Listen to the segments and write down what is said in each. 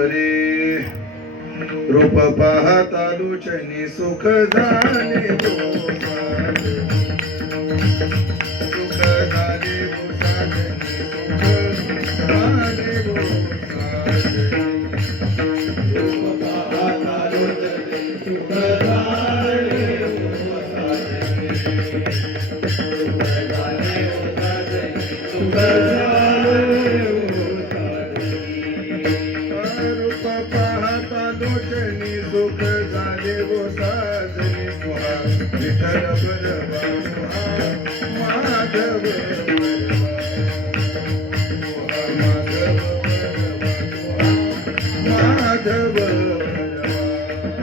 रे रूप पाहता लोचनी सुख झाले गोसाले सुख झाले गोसाजनी सुख झाले गोसाले रूप पाहता लोचनी सुख झाले गोसाले सुख झाले गोसाजनी सुख लोचनी सुख झाले गो साजनी तुहा विठ्ठल बरवा तुहा माधव तुहा माधव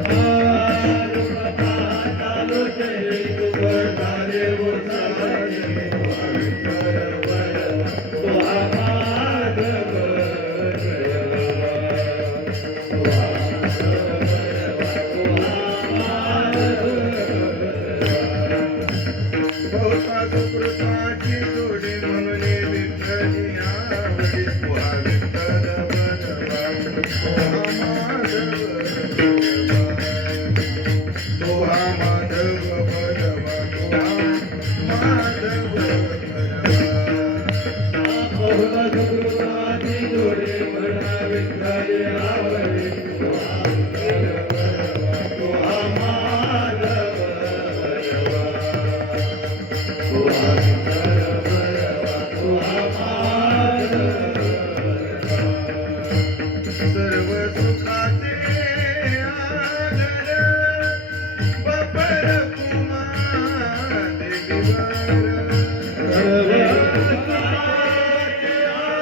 माधव लोचनी सुख झाले गो साजनी तुहा विठ्ठल बरवा तुहा माधव सुकृताची जोडी म्हणून विठ्ठली आवडी तुहा विठ्ठल बरवा तुहा माधव तुहा माधव बरवा तुहा माधव बरवा सुकृताची जोडी म्हणून विठ्ठली आवडी तुहा तुहा माधव सर्व सुखाचे आदर बापर कुमा देवीवर सर्व सुखाचे आदर बापर कुमा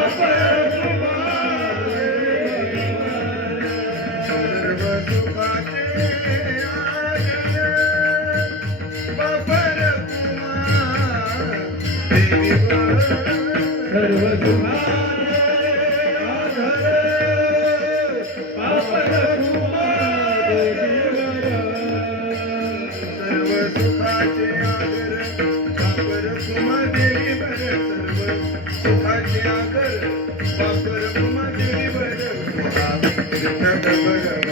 देवीवर सर्व सुखाचे बापर कुमार देवीवर सर्व सुखाचे आधार बापर कुमार देवीवर सर्व सुखाचे आधार बापर कुमार देवीवर सर्व सुखाचे आधार बापर कुमार देवीवर तुहा विठ्ठल बरवा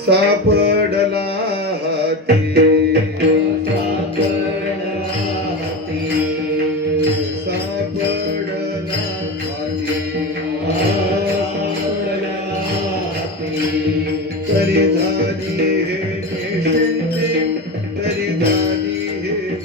सापडला हाती सापडला हाती तरी झाली हे निश्चिंते तरी झाली हे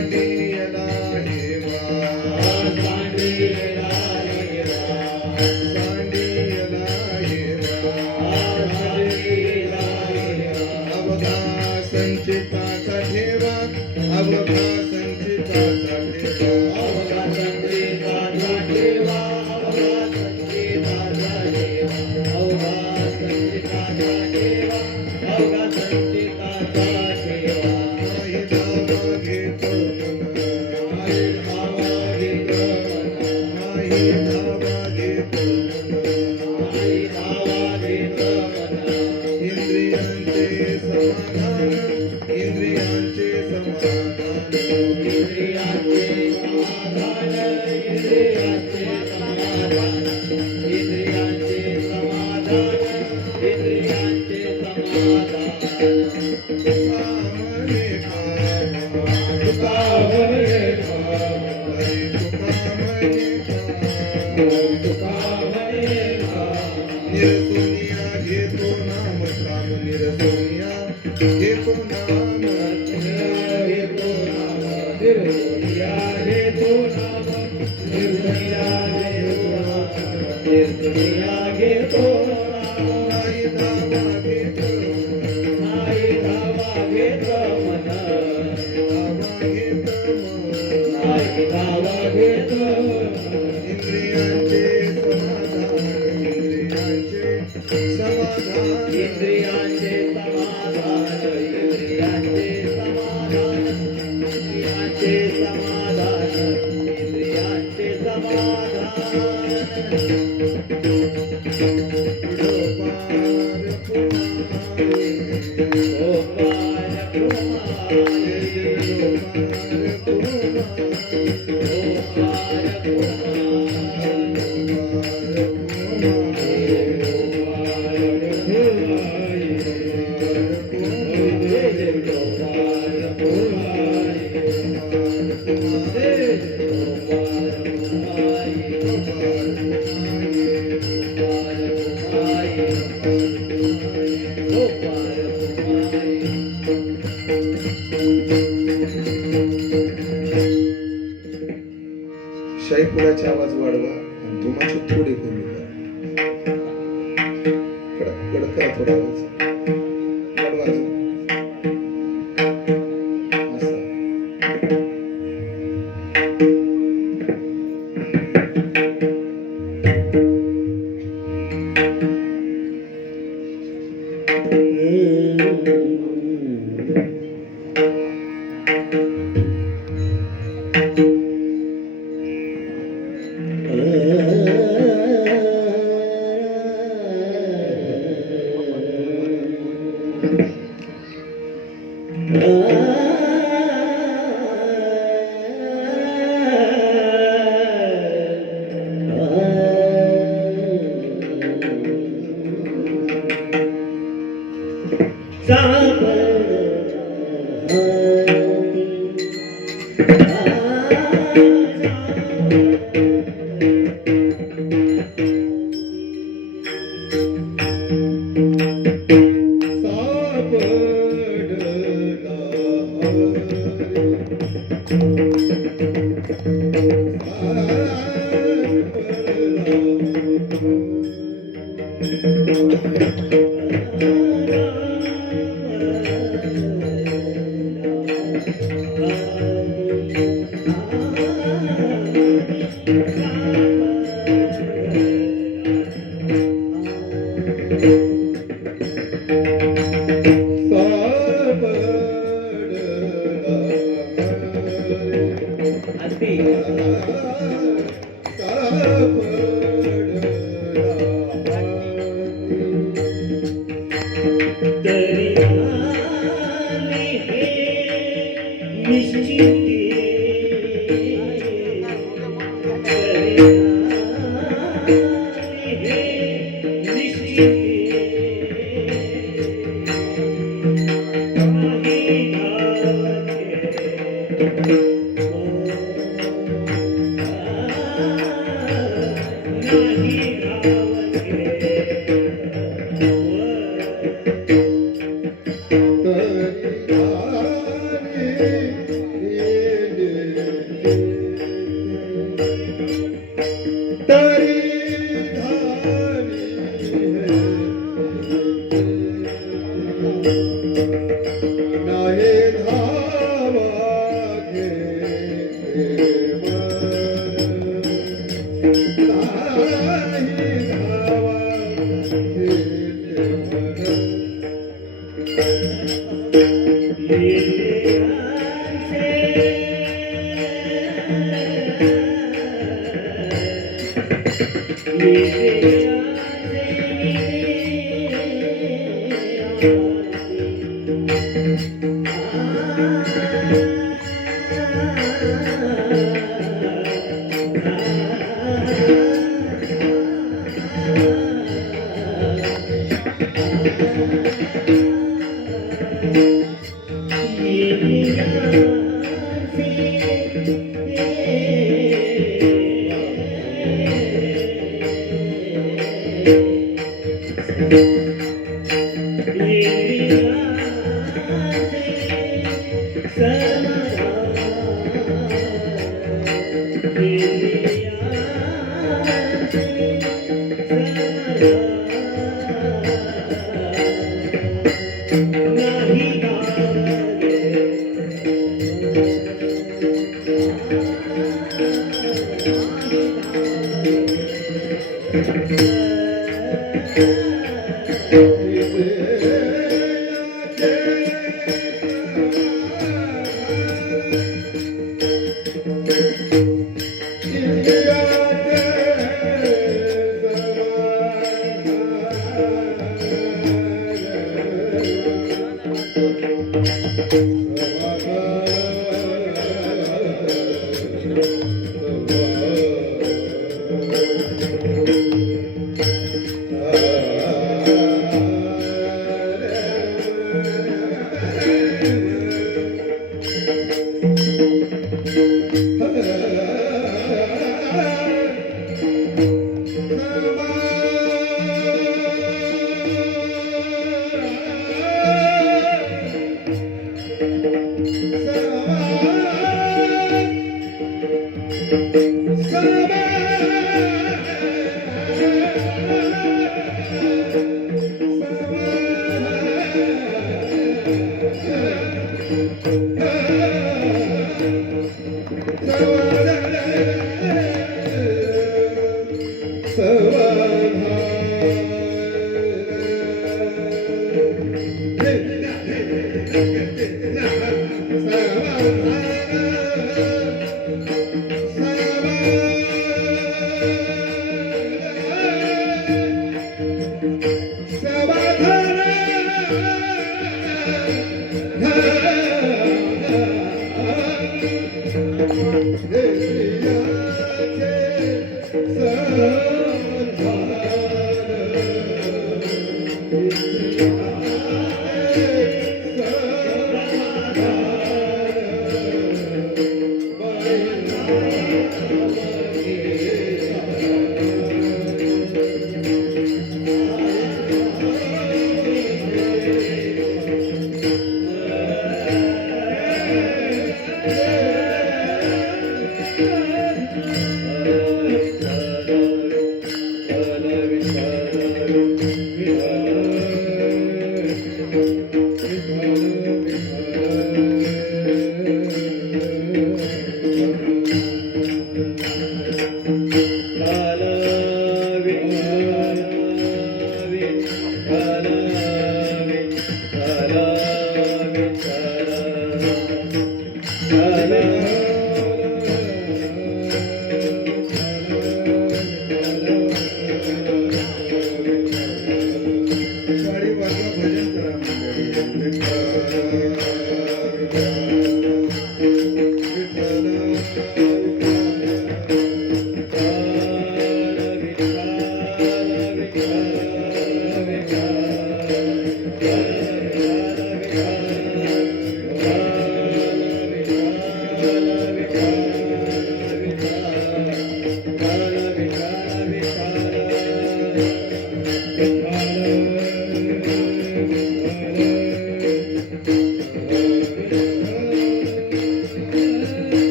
सांडियला अवघा संचिताचा ठेवा अवघा संचिताचा ठेवा अवघा संचिताचा ठेवा अवघा संचिताचा ठेवा अवघा संचिताचा ठेवा नाही धावा घेत नाही धावा घेत नाही धावा घेत नाही धावा घेत इंद्रियांचे समाधान इंद्रियांचे समाधान इंद्रियाचे समाधान इंद्रियाचे समाधान इंद्रियाचे समाधान इंद्रियाचे समाधान तुका म्हणे तुका म्हणे निरसोनिया घेतो नाम काम निरसोनिया घेतो नाम घेतो नाम निर्गुणिया घेतो नाम निर्गुणिया घेतो नाम निर्गुणिया घेतो नाम नाही धावा घेत नाही धावा घेत मन नाही धावा घेत इंद्रियांचे समाधान इंद्रियांचे समाधान इंद्रियांचे समाधान इंद्रियांचे समाधान इंद्रियांचे समाधान इंद्रियांचे शाईपुडाचे आवाज वाढवा आणि धुमाचे थोडे कमी करा कडक कडक करा थोडा आवाज वाढवा असा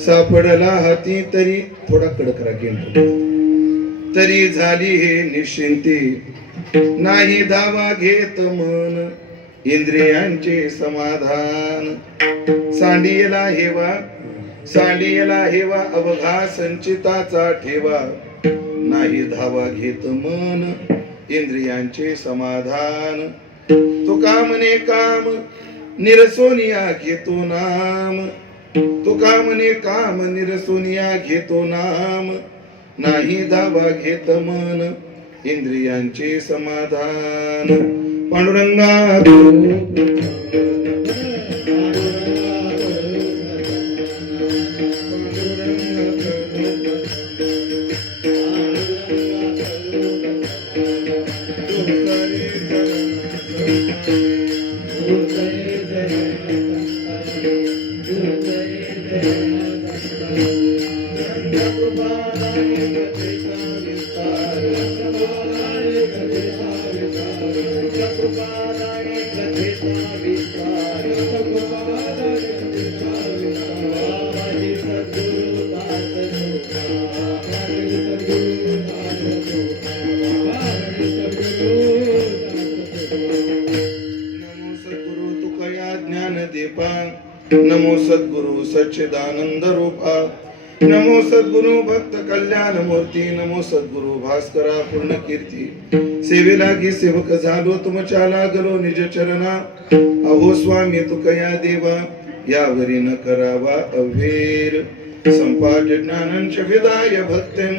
सापडला हाती तरी थोडा कडक राखेल तरी झाली हे निश्चिंती नाही धावा घेत मन इंद्रियांचे समाधान सांडियला हेवा अवघा संचिताचा ठेवा नाही धावा घेत मन इंद्रियांचे समाधान तुका म्हणे काम निरसोनिया घेतो नाम तुका म्हणे काम निरसोनिया घेतो नाम नाही धावा घेत मन इंद्रियांचे समाधान पांडुरंगा नमो सद्गुरु सच्चिदानंद रूपा नमो सद्गुरु भक्त कल्याण मूर्ती नमो सद्गुरु भास्करा पूर्ण कीर्ती सेवेलागी सेवक झालो तुमच्या लागलो निज चरणा अहो स्वामी तुकया देवा यावरी न करावा अवेर संपाट ज्ञानंच विदाय भक्तिं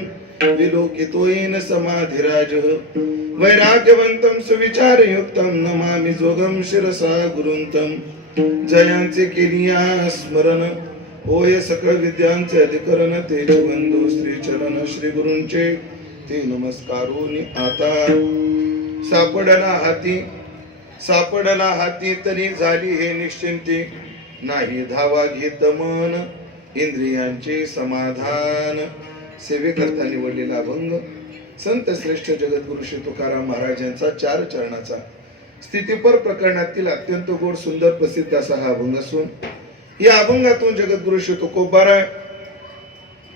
विलोकितो येन समाधिराज वैराग्यवंतं सुविचारयुक्तं नमामि जोगं शिरसा गुरुंतं जयांचे केलिया स्मरण होय सकळ विद्यांचे अधिकरण तेज बंधू श्री चरण श्री गुरूंचे ते नमस्कारोनी आता सापडला हाती तरी झाली हे निश्चिंती नाही धावा घेत मन इंद्रियांचे समाधान सेवेकरता निवडलेला अभंग संत श्रेष्ठ जगद्गुरु श्री तुकाराम महाराज यांचा 4 चरणाचा स्थितीपर प्रकरणातील अत्यंत गोड सुंदर प्रसिद्ध असा हा अभंग असून या अभंगातून जगद्गुरु श्री तुकोबारा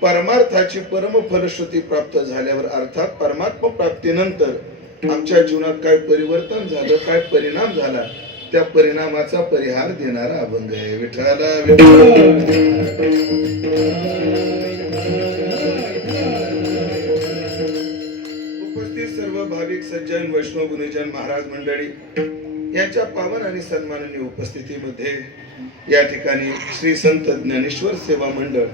परमार्थाची परम फलश्रुती प्राप्त झाल्यावर अर्थात परमात्मा प्राप्तीनंतर आमच्या जीवनात काय परिवर्तन झालं काय परिणाम झाला त्या परिणामाचा परिहार देणारा अभंग आहे विठ्ठला सर्व भाविक सज्जन वैष्णव गुणीजन महाराज मंडळी यांच्या पावन आणि सन्माननीय उपस्थितीमध्ये या ठिकाणी श्री संत ज्ञानेश्वर सेवा मंडळ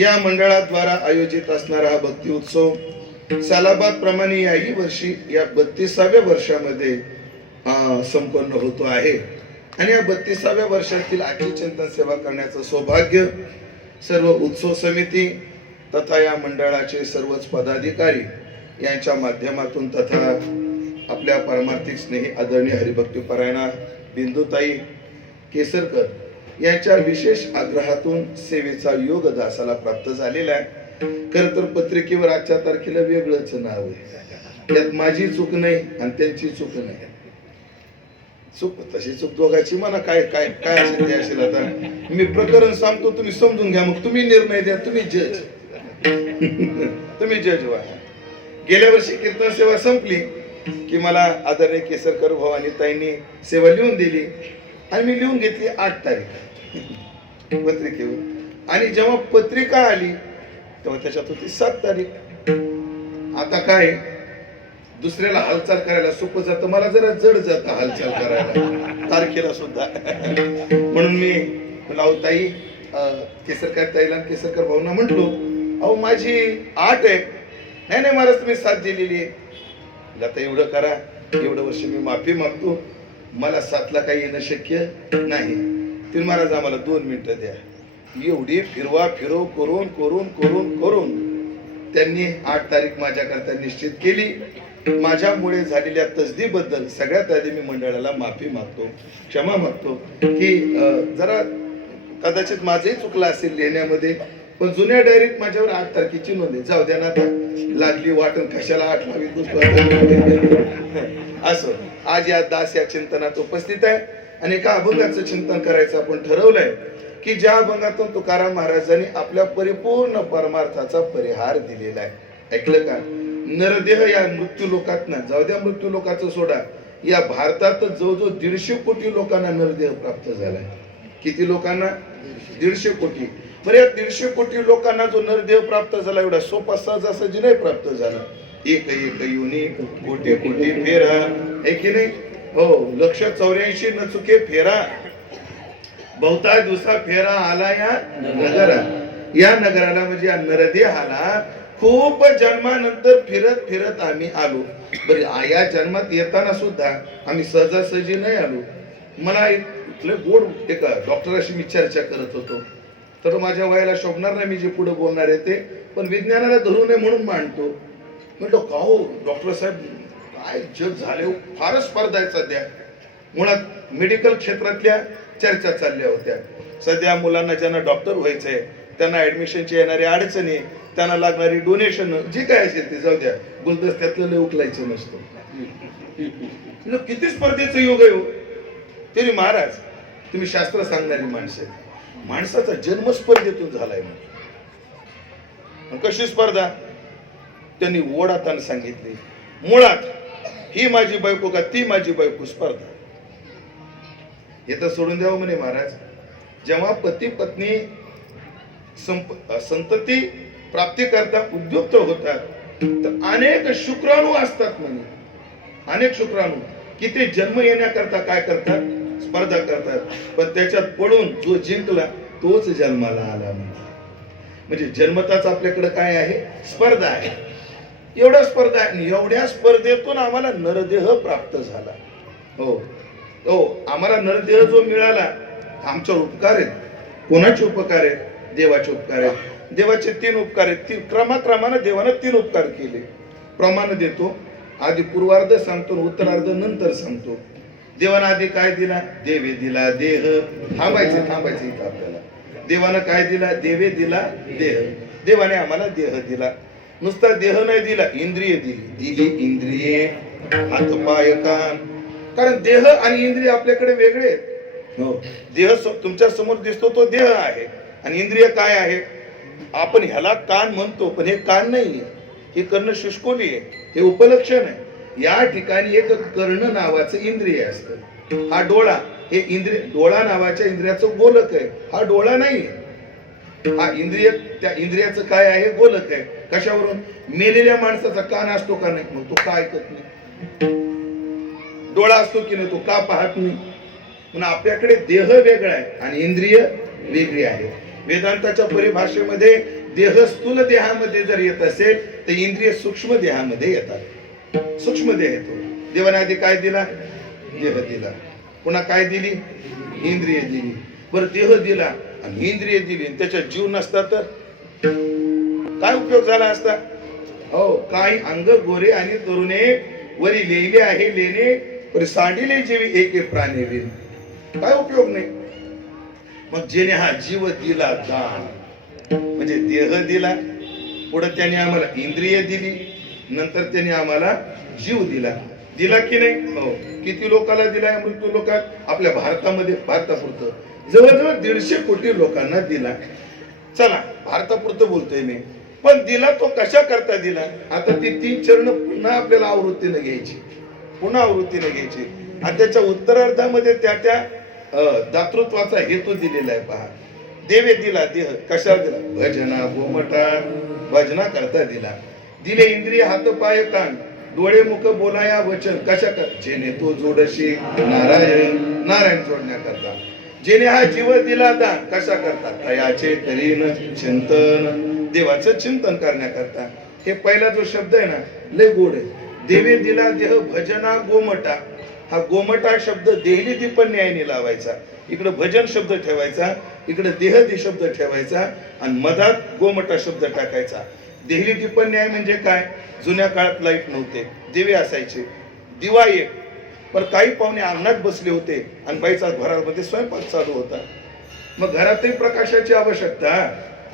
या मंडळाद्वारा आयोजित असणारा हा भक्ती उत्सव सालाबाद प्रमाणे याही वर्षी या 32व्या वर्षामध्ये संपन्न होतो आहे आणि या 32व्या वर्षातील आजची चिंतन सेवा करण्याचं सौभाग्य सर्व उत्सव समिती तथा या मंडळाचे सर्वच पदाधिकारी यांच्या माध्यमातून तथा आपल्या परमार्थिक स्नेही आदरणीय हरिभक्ती परायणा बिंदुताई केसरकर यांच्या विशेष आग्रहातून सेवेचा योग दासाला प्राप्त झालेला आहे. खरं तर पत्रिकेवर आजच्या तारखेला वेगळंच नाव आहे. त्यात माझी चूक नाही आणि त्यांची चूक नाही. चूक तशी चूक दोघांची म्हणा काय काय काय असेल ते असेल. आता मी प्रकरण सांगतो तुम्ही समजून घ्या मग तुम्ही निर्णय द्या. तुम्ही जज तुम्ही जज व्हा. गेल्या वर्षी कीर्तन सेवा संपली की मला आदरणीय केसरकर भवानीताईंनी सेवा लिहून दिली आणि मी लिहून घेतली 8 तारीख पत्रिकेवर आणि जेव्हा पत्रिका आली तेव्हा त्याच्यात होती 7 तारीख. आता काय दुसऱ्याला हालचाल करायला सोपं जातं मला जरा जड जातं हालचाल करायला तारखेला सुद्धा. म्हणून मी ताई केसरकर ताईला केसरकर भाऊंना म्हटलो अहो माझी 8 आहे. नाही नाही महाराज तुम्ही 7 दिलेली आहे. आता एवढं करा एवढं वर्ष मी माफी मागतो मला 7ला काही येणं शक्य नाही. तुम्ही महाराज आम्हाला 2 मिनिटं द्या. एवढी फिरवा फिरव करून करून करून करून त्यांनी 8 तारीख माझ्याकरता निश्चित केली. माझ्यामुळे झालेल्या तसदीबद्दल सगळ्यात आधी मी मंडळाला माफी मागतो क्षमा मागतो की जरा कदाचित माझंही चुकलं असेल लिहिण्यामध्ये पण जुन्या डायरीत माझ्यावर 8 तारखेची नोंद आहे. जाऊ द्या ना आता, लागली वाटण कशाला 8 लावी असं. आज या दास या चिंतनात उपस्थित आहे आणि एका अभंगाचं चिंतन करायचं आपण ठरवलंय की ज्या अभंगातून तुकाराम महाराजांनी आपल्या परिपूर्ण परमार्थाचा परिहार दिलेला आहे. ऐकलं का? नरदेह या मृत्यू लोकात ना, जाऊ द्या मृत्यू लोकाचं सोडा, या भारतात जवळजवळ 150 कोटी लोकांना नरदेह प्राप्त झालाय. किती लोकांना? 150 कोटी. बरं, या 150 कोटी लोकांना जो नरदेह प्राप्त झाला एवढा सोपा सहजासहजी नाही प्राप्त झाला. एक एक युनी कोटी कोटी फेरा, आहे की नाही? हो, 184 न चुके फेरा, बहुता दुसरा फेरा आला या नगरा. या नगराला म्हणजे या नरदेहाला खूप जन्मानंतर फिरत फिरत आम्ही आलो. बरं, या जन्मात येताना सुद्धा आम्ही सहजासहजी नाही आलो. मला इथलं गोड एका डॉक्टराशी मी चर्चा करत होतो, तर माझ्या वयाला शोभणार नाही मी जे पुढे बोलणार आहे ते, पण विज्ञानाला धरू नये म्हणून मांडतो. म्हटलं का हो डॉक्टर साहेब, काय जग झाले हो, फारच स्पर्धा आहे सध्या. मुळात मेडिकल क्षेत्रातल्या चर्चा चालल्या होत्या. सध्या मुलांना ज्यांना डॉक्टर व्हायचंय त्यांना ऍडमिशनची येणारी अडचणी, त्यांना लागणारी डोनेशन जी काय असेल ते जाऊ द्या, गुलदस्त्यातलं लय उकलायचं नसतं. किती स्पर्धेचं युग आहे हो. तरी महाराज तुम्ही शास्त्र सांगणारी माणसं, माणसाचा जन्म स्पर्धेतून झालाय. कशी स्पर्धा? त्यांनी ओढाताना सांगितली, मुळात ही माझी बायको का ती माझी बायको स्पर्धा. हे तर सोडून द्यावं म्हणे महाराज. जेव्हा पती पत्नी संतती प्राप्ती करता उद्युक्त होतात तर अनेक शुक्राणू असतात म्हणे. अनेक शुक्राणू की ते जन्म येण्याकरता काय करतात? स्पर्धा करतात. पण त्याच्यात पडून जो जिंकला तोच जन्माला आला. म्हणजे जन्मताच आपल्याकडे काय आहे? स्पर्धा आहे. एवढ्या स्पर्धा आहे. एवढ्या स्पर्धेतून आम्हाला नरदेह प्राप्त झाला. हो हो, आम्हाला नरदेह जो मिळाला आमच्यावर उपकार आहेत. कोणाचे उपकार आहेत? देवाचे उपकार आहेत. देवाचे 3 उपकार आहेत. क्रमाक्रमाने देवानं 3 उपकार केले. प्रमाण देतो, आधी पूर्वार्ध सांगतो, उत्तरार्ध नंतर सांगतो. देवानं आधी काय दिला? देवे दिला देह. थांबायचं इथं आपल्याला. देवानं काय दिला? देवे दिला देह. देवाने आम्हाला देह दिला. नुसता देह नाही दिला, इंद्रिय दिली इंद्रिये, हात पाय कान. कारण देह आणि इंद्रिय आपल्याकडे वेगळे आहेत. हो, देह तुमच्या समोर दिसतो तो देह आहे आणि इंद्रिय काय आहे? आपण ह्याला कान म्हणतो पण हे कान नाहीये, हे कर्ण शुष्कोली आहे, हे उपलक्षण आहे. या ठिकाणी एक कर्ण नावाचं इंद्रिय असतं. हा डोळा, हे इंद्रिय, डोळा नावाच्या इंद्रियाचं गोलक आहे. हा डोळा नाहीये. हा इंद्रिय, त्या इंद्रियाचं काय आहे? गोलक आहे. कशावरून? मेलेल्या माणसाचा कान असतो का नाही? मग तो का ऐकत नाही? डोळा असतो की नाही? तो का पाहत नाही? म्हणून आपल्याकडे देह वेगळा आहे आणि इंद्रिय वेगळी आहे. वेदांताच्या परिभाषेमध्ये देह स्थूल देहामध्ये जर येत असेल तर इंद्रिय सूक्ष्म देहामध्ये येतात. सूक्ष्म देह येतो. देवाने आधी काय दिला? देह दिला. पुन्हा काय दिली? इंद्रिय दिली. बरं, देह दिला आणि इंद्रिय दिली, त्याच्यात जीव नसता तर काय उपयोग झाला असता? हो, काही अंग गोरे आणि तरुणे वरी लिहिले आहे लेणे, पर सांडिले जेवी एक एक प्राणी विन. काय उपयोग नाही. मग जेने हा जीव दिला दान, म्हणजे देह दिला, पुढे त्याने आम्हाला इंद्रिय दिली, नंतर त्याने आम्हाला जीव दिला. दिला की नाही? हो. किती लोकांना दिला? मृत्यू लोकात आपल्या भारतामध्ये, भारतापुरतं जवळजवळ 150 कोटी लोकांना दिला. चला, भारतापुरतं बोलतोय मी, पण दिला तो कशा करता दिला? आता ती 3 चरण पुन्हा आपल्याला आवृत्तीने घ्यायची, पुन्हा आवृत्तीने घ्यायची आणि त्याच्या उत्तरार्धामध्ये त्या दातृत्वाचा हेतू दिलेला आहे. पहा, देवे दिला देह. कशाला दिला? भजना गोमटा, भजना करता दिला. दिले इंद्रिय हात पाय कान, डोळे मुख बोलाया वचन. कशा कर? जेने तो जोडशी नारायण, नारायण जोडण्याकरता. जेने हा जीव दिला दान, कशा करता? तयाचे तरीन चिंतन, देवाचं चिंतन करण्याकरता. हे पहिला जो शब्द आहे ना, लय गोड आहे. देवे दिला देह भजना गोमटा. हा गोमटा शब्द देहली दीपन न्यायने लावायचा. इकडे भजन शब्द ठेवायचा, इकडे देहदी शब्द ठेवायचा आणि मधात गोमटा शब्द टाकायचा. देहली दीपन न्याय म्हणजे काय? जुन्या काळात लाईट नव्हते, दिवे असायचे, दिवा एक. पण काही पाहुणे अंगणात बसले होते आणि बाईचा घरामध्ये स्वयंपाक चालू होता. मग घरातही प्रकाशाची आवश्यकता.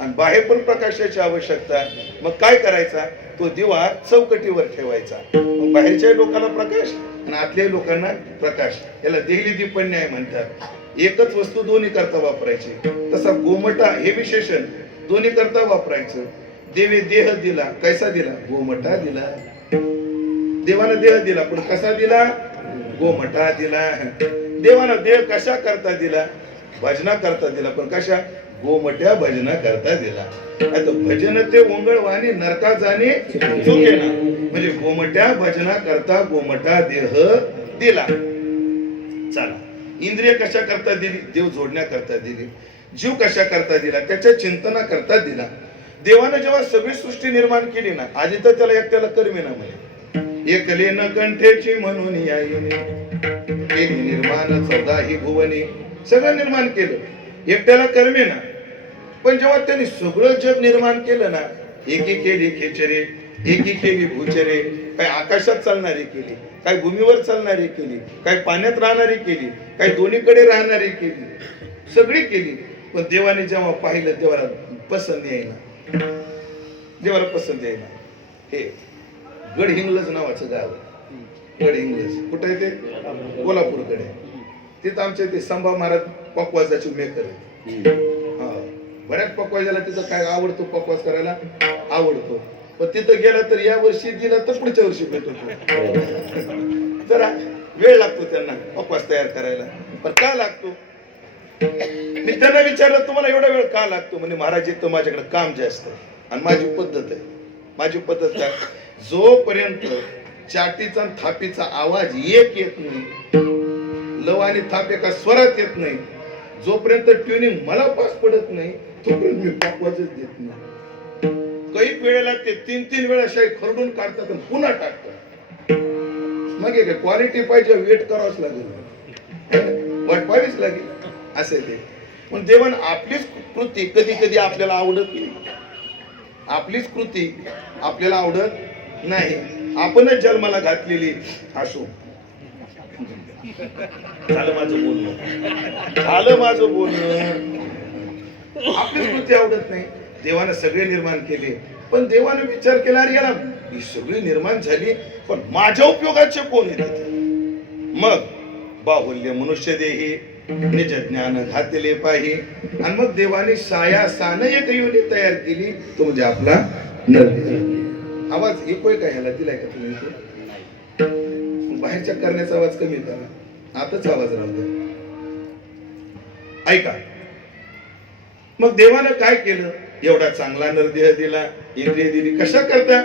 आणि बाहेर पण प्रकाशाची आवश्यकता. मग काय करायचा, तो दिवा चौकटीवर ठेवायचा. मग बाहेरच्या लोकांना प्रकाश आणि आतल्या लोकांना प्रकाश. याला देहली दीपन्याय म्हणतात. एकच वस्तू दोन्ही करता वापरायची. तसा गोमटा हे विशेषण दोन्ही करता वापरायचं. देवे देह दिला, कैसा दिला, गोमटा दिला. देवानं देह दिला, पण कसा दिला, गोमटा दिला. देवानं देह कशा करता दिला, भजना करता दिला, पण कशा, गोमट्या भजना करता दिला. आता भजन ते ओंगळ वाणी नरका जाणे चुके ना, म्हणजे गोमट्या भजना करता गोमटा देह दिला. चला, इंद्रिय कशा करता दिली, देव जोडण्या करता दिली. जीव कशा करता दिला, त्याच्या चिंतना करता दिला. देवानं जेव्हा सगळी सृष्टी निर्माण केली ना, आधी तर त्याला एकट्याला कर्मिना म्हणे. एकले न कंठेची म्हणून याईने केली निर्माण 14 ही भुवने. सगळं निर्माण केलं, एकट्याला कर्मिना. पण जेव्हा त्यांनी सगळं जग निर्माण केलं ना, एकी केली खेचरे, एकी केली भूचरे. काही आकाशात चालणारी केली, काही भूमीवर चालणारी केली, काही पाण्यात राहणारी केली, काही दोन्हीकडे राहणारी केली, सगळी केली. पण देवाने जेव्हा पाहिलं देवाला पसंत येईना, देवाला पसंत येईना. हे गडहिंग्लज नावाचं गाव आहे. गडहिंग्लज कुठं आहे ते, कोल्हापूरकडे. तिथं आमच्या ते संभा महाराज पकवासाचे मेकर आहेत. हा, बऱ्याच पकवासाला तिथं काय आवडतो, पकवास करायला आवडतो. पण तिथं गेला तर या वर्षी दिला तर पुढच्या वर्षी भेटतो. जरा वेळ लागतो त्यांना पकवास तयार करायला. पण का लागतो, मी त्यांना विचारलं तुम्हाला एवढा वेळ का लागतो. म्हणजे महाराज एक तर माझ्याकडे काम जास्त आहे आणि माझी पद्धत आहे. माझी पद्धत काय, जोपर्यंत चाटीचा आणि थापीचा आवाज एक येत नाही, लव आणि थाप एका स्वरात येत नाही, जोपर्यंत ट्युनिंग मला पास पडत नाही, तोपर्यंत मी पकवासच देत नाही. काही वेळेला ते 3-3 वेळा शाही खरडून काढतात आणि पुन्हा टाकतात. मग एक क्वालिटी पाहिजे, वेट करावंच लागेल, वाट पाहावीच लागेल असे ते. पण देवान आपलीच कृती कधी कधी आपल्याला आवडत नाही. आपलीच कृती आपल्याला आवडत नाही. आपणच जन्माला घातलेली असो. झालं माझं बोलणं, झालं माझं बोलणं. आपलीच कृती आवडत नाही. देवानं सगळे निर्माण केले, पण देवाने विचार केला, अरे याला ही सगळी निर्माण झाली, पण माझ्या उपयोगाचे कोण येते. मग बाहुल्य मनुष्य देही निज ज्ञान घातले पाही. आणि मग देवाने साया सान एक योनी तयार केली, तो म्हणजे आपला नर. आवाज येतोय का, ह्याला दिलाय का तुम्ही? बाहेरच्या करण्याचा आवाज कमी करा, आताच आवाज राहू द्या. ऐका, मग देवानं काय केलं, एवढा चांगला नरदेह दिला, इंद्रिय दिली, कशा करता,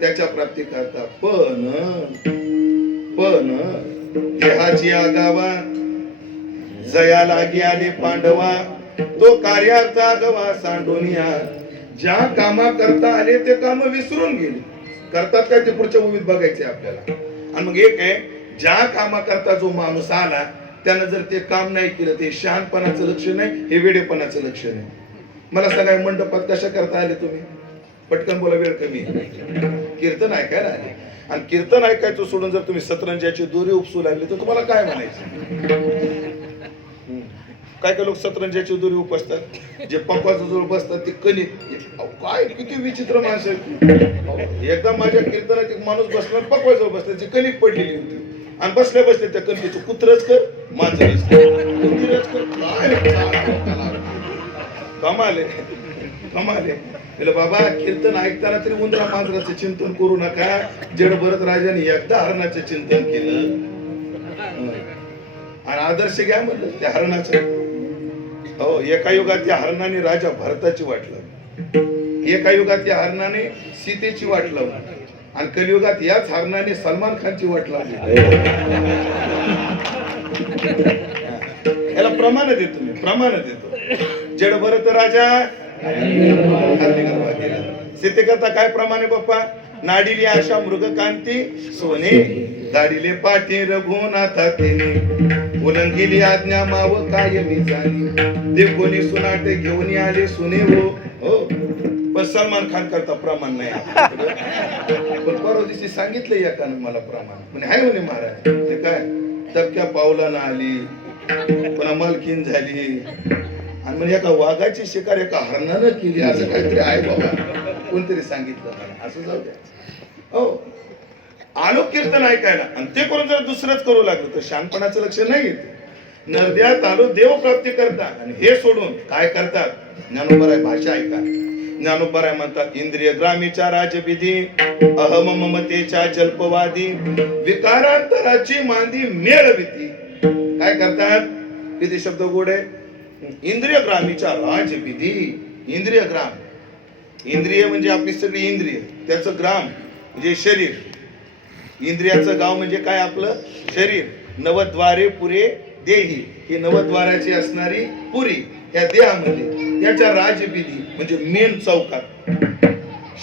त्याच्या प्राप्ती करता. पण देहाची आगावा जया लागी आले पांडवा, तो कार्यार्थ आगवा सांडोनिया. ज्या कामा करता आले ते काम विसरून गेले. करतात काय ते पुढच्या भूमीत बघायचे आपल्याला. आणि मग एक आहे, ज्या कामा करता जो माणूस आला त्यानं जर ते काम नाही केलं, ते शहाणपणाचं लक्षण आहे, हे वेडेपणाचं लक्षण आहे. मला सांगा, मंडपात कशा करता आले तुम्ही? पटकन बोला, वेळ कमी. कीर्तन ऐकायला आले. आणि कीर्तन ऐकायचं सोडून जर तुम्ही सतरंजाची दोरी उपसू लागली तर तुम्हाला काय म्हणायचं? काय काय लोक सतरंजाची दोरी उपसतात, जे पकवाचा बसतात ते कणिक. काय किती विचित्र माणसं. एकदा माझ्या कीर्तनात एक माणूस बसला, पकवाजवळ बसला, जी कणिक पडलेली होती, आणि बसल्या बसल्या त्या कणकेचं कुत्रच कर, मांजरच कर, कुत्रच कर. काय कमाले कमाले. बाबा, कीर्तन ऐकताना तरी उंदरा मांजराचं चिंतन करू नका. जड भरत राजाने एकदा हरणाचं चिंतन केलं आणि आदर्श घ्या म्हणलं त्या हरणाचं. हो, एका युगात या हरणाने राजा भरताची वाट लावली, एका युगात या हरणाने सीतेची वाट लावली, आणि कलियुगात याच हरणाने सलमान खानची वाट लावली. याला प्रमाण देतो मी, प्रमाण देतो. जड भरत राजा सीतेकरता काय प्रमाण आहे बाप्पा? नाडीली आशा मृगकांती सोने, दाडीले पाठी रघुनाथा तेने, उलंघिली आज्ञा माव काय मी जाणी, देव कोणी सुनाटे घेऊन आले सुने हो. पण सलमान खान करता प्रमाण नाही. पण परवा दिवशी सांगितलं एकानं मला प्रमाण, म्हणे हाय म्हणे महाराज. ते काय, दबक्या पावलानं आली, पुन्हा मालकीन झाली, आणि आणि म्हणजे एका वाघाची शिकार एका हरणानं केली असं काहीतरी आहे बाबा, कोणतरी सांगितलं मला. असं जाऊ द्या. हो, आलो कीर्तन ऐकायला आणि ते करून जर दुसरंच करू लागलो तर शहाणपणाचं लक्ष नाही येत. नरद्यात आलो देव प्राप्ती करता आणि हे सोडून काय करतात. ज्ञानोबराय भाषा ऐका. ज्ञानोबराय म्हणतात, इंद्रिय ग्रामीच्या राजविधी, अहम ममतेच्या जल्पवादी, विकारांतराची मांदी मेळविती. काय करतात. किती शब्द गोड आहे. इंद्रिय ग्रामीच्या राजविधी. इंद्रिय ग्राम, इंद्रिय म्हणजे आपली सगळी इंद्रिय, त्याचं ग्राम म्हणजे शरीर. इंद्रियाचं गाव म्हणजे काय, आपलं शरीर. नवद्वारे पुरे देही, ही नवद्वाराची असणारी पुरी या देहामध्ये, याच्या राजविधी म्हणजे मेन चौकात.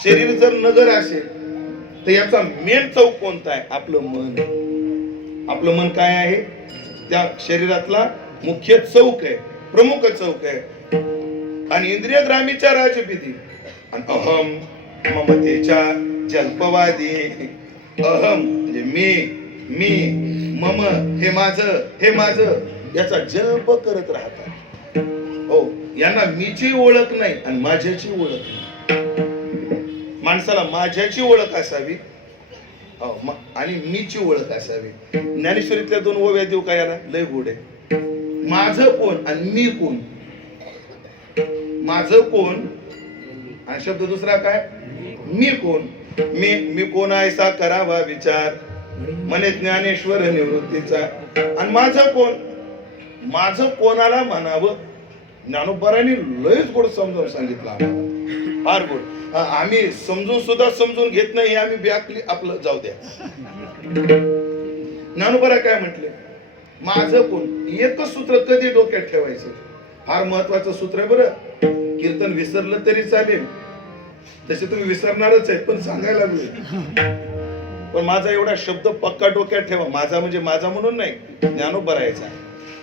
शरीर जर नगर असेल तर याचा मेन चौक कोणता आहे, आपलं मन. आपलं मन काय आहे, त्या शरीरातला मुख्य चौक आहे, प्रमुख चौक आहे. आणि इंद्रिय ग्रामीच्या राजविधी आणि अहम ममतेच्या जल्पवादी. अहम म्हणजे मी, मम हे माझं याचा जल्प करत राहतात. हो, यांना मीची ओळख नाही आणि माझ्याची ओळख नाही. माणसाला माझ्याची ओळख असावी आणि मीची ओळख असावी. ज्ञानेश्वरीतल्या 2 ओव्या देऊ का याला, लय गोड आहे. माझं कोण आणि मी कोण. माझं कोण आणि शब्द दुसरा काय, मी कोण. मी कोण ऐसा करावा विचार, म्हणे ज्ञानेश्वर निवृत्तीचा. आणि माझं कोण, माझं कोणाला म्हणावं. ज्ञानोबरांनी लयच गोड समजावून सांगितलं आम्हाला, फार गोड. आम्ही समजून सुद्धा समजून घेत नाही, आम्ही बॅकली आपलं जाऊ द्या. ज्ञानोबरा काय म्हटले, माझं कोण. एकच सूत्र कधी डोक्यात ठेवायचं, फार महत्वाचं सूत्र आहे बरं. कीर्तन विसरलं तरी चालेल, तसे तुम्ही विसरणारच आहे, पण सांगायला लागलो. पण माझा एवढा शब्द पक्का डोक्यात ठेवा, माझा म्हणजे माझा म्हणून नाही, ज्ञानोबरायचा.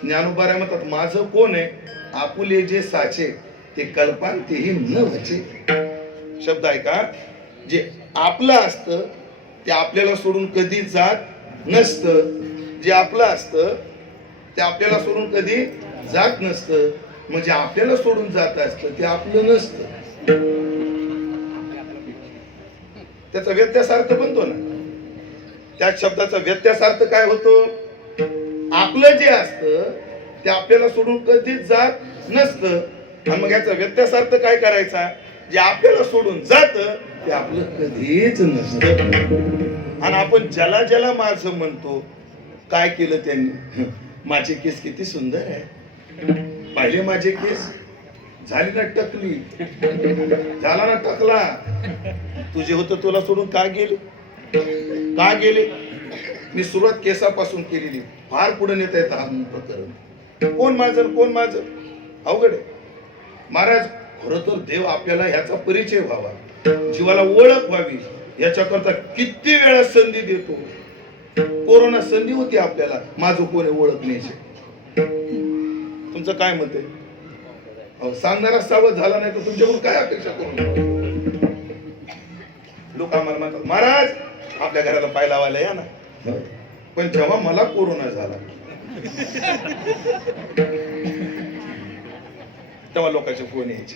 ज्ञानोबराय म्हणतात, माझं कोण आहे, आपुले जे साचे ते कल्पान तेही न वचे. शब्द ऐका, जे आपलं असतं ते आपल्याला सोडून कधी जात नसतं. जे आपलं असतं ते आपल्याला सोडून कधी जात नसतं. म्हणजे आपल्याला सोडून जात असतं ते आपलं नसतं. त्याचा व्यत्यासार्थ बनतो ना. त्या शब्दाचा व्यत्यासार्थ काय होतो, आपलं जे असतं ते आपल्याला सोडून कधीच जात नसतं. आणि मग याचा व्यत्यासार्थ काय करायचा, जे आपल्याला सोडून जात ते आपलं कधीच नसतं. आणि आपण ज्याला ज्याला माझं म्हणतो, काय केलं त्यांनी, माझे केस किती सुंदर आहे, पाहिले माझे केस, झाली ना टकली, झाला ना टकला. तुझे होतं तुला सोडून का गेले, का गेले. मी सुरुवात केसापासून केलेली, फार पुढे नेता येत हा प्रकरण. कोण माझं अवघड आहे. महाराज, खरं तर देव आपल्याला ह्याचा परिचय व्हावा, जीवाला ओळख व्हावी, याच्याकरता किती वेळा संधी देतो. कोरोना संधी होती आपल्याला माझं कोण आहे ओळखण्याची. तुमचं काय मत आहे. सांगणारा सावध झाला नाही तर तुमच्याकडून काय अपेक्षा करू. लोक आम्हाला म्हणतात, महाराज आपल्या घराला पाय लावायला या ना. पण जेव्हा मला कोरोना झाला तेव्हा लोकांचे फोन यायचे,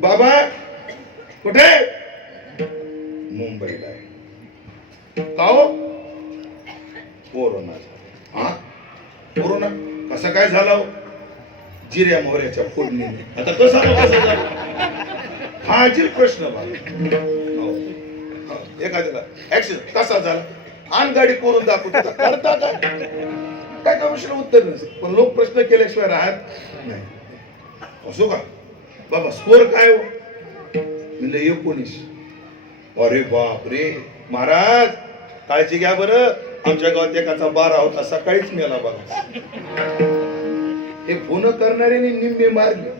बाबा कुठे, मुंबईला आहे. का हो, कोरोना झाला. हा, कोरोना कसा काय झाला हो, जिऱ्या मोहऱ्याच्या फोडणीने. आता कसा झाला हा अजील प्रश्न बाबा. एखाद्याला ऍक्सिडेंट कसा झाला, आण गाडी करून दाखवतो, करता काय प्रश्न उत्तर नसते. पण लोक प्रश्न केल्याशिवाय राहत नाही. असो का बाबा, स्कोर काय हो, म्हणजे 19. अरे बाप रे महाराज, काळजी घ्या बरं. आमच्या गावात एकाचा 12 होता, सकाळीच मेला बघा. हे फोन करणाऱ्यांनी निम्मे मारले,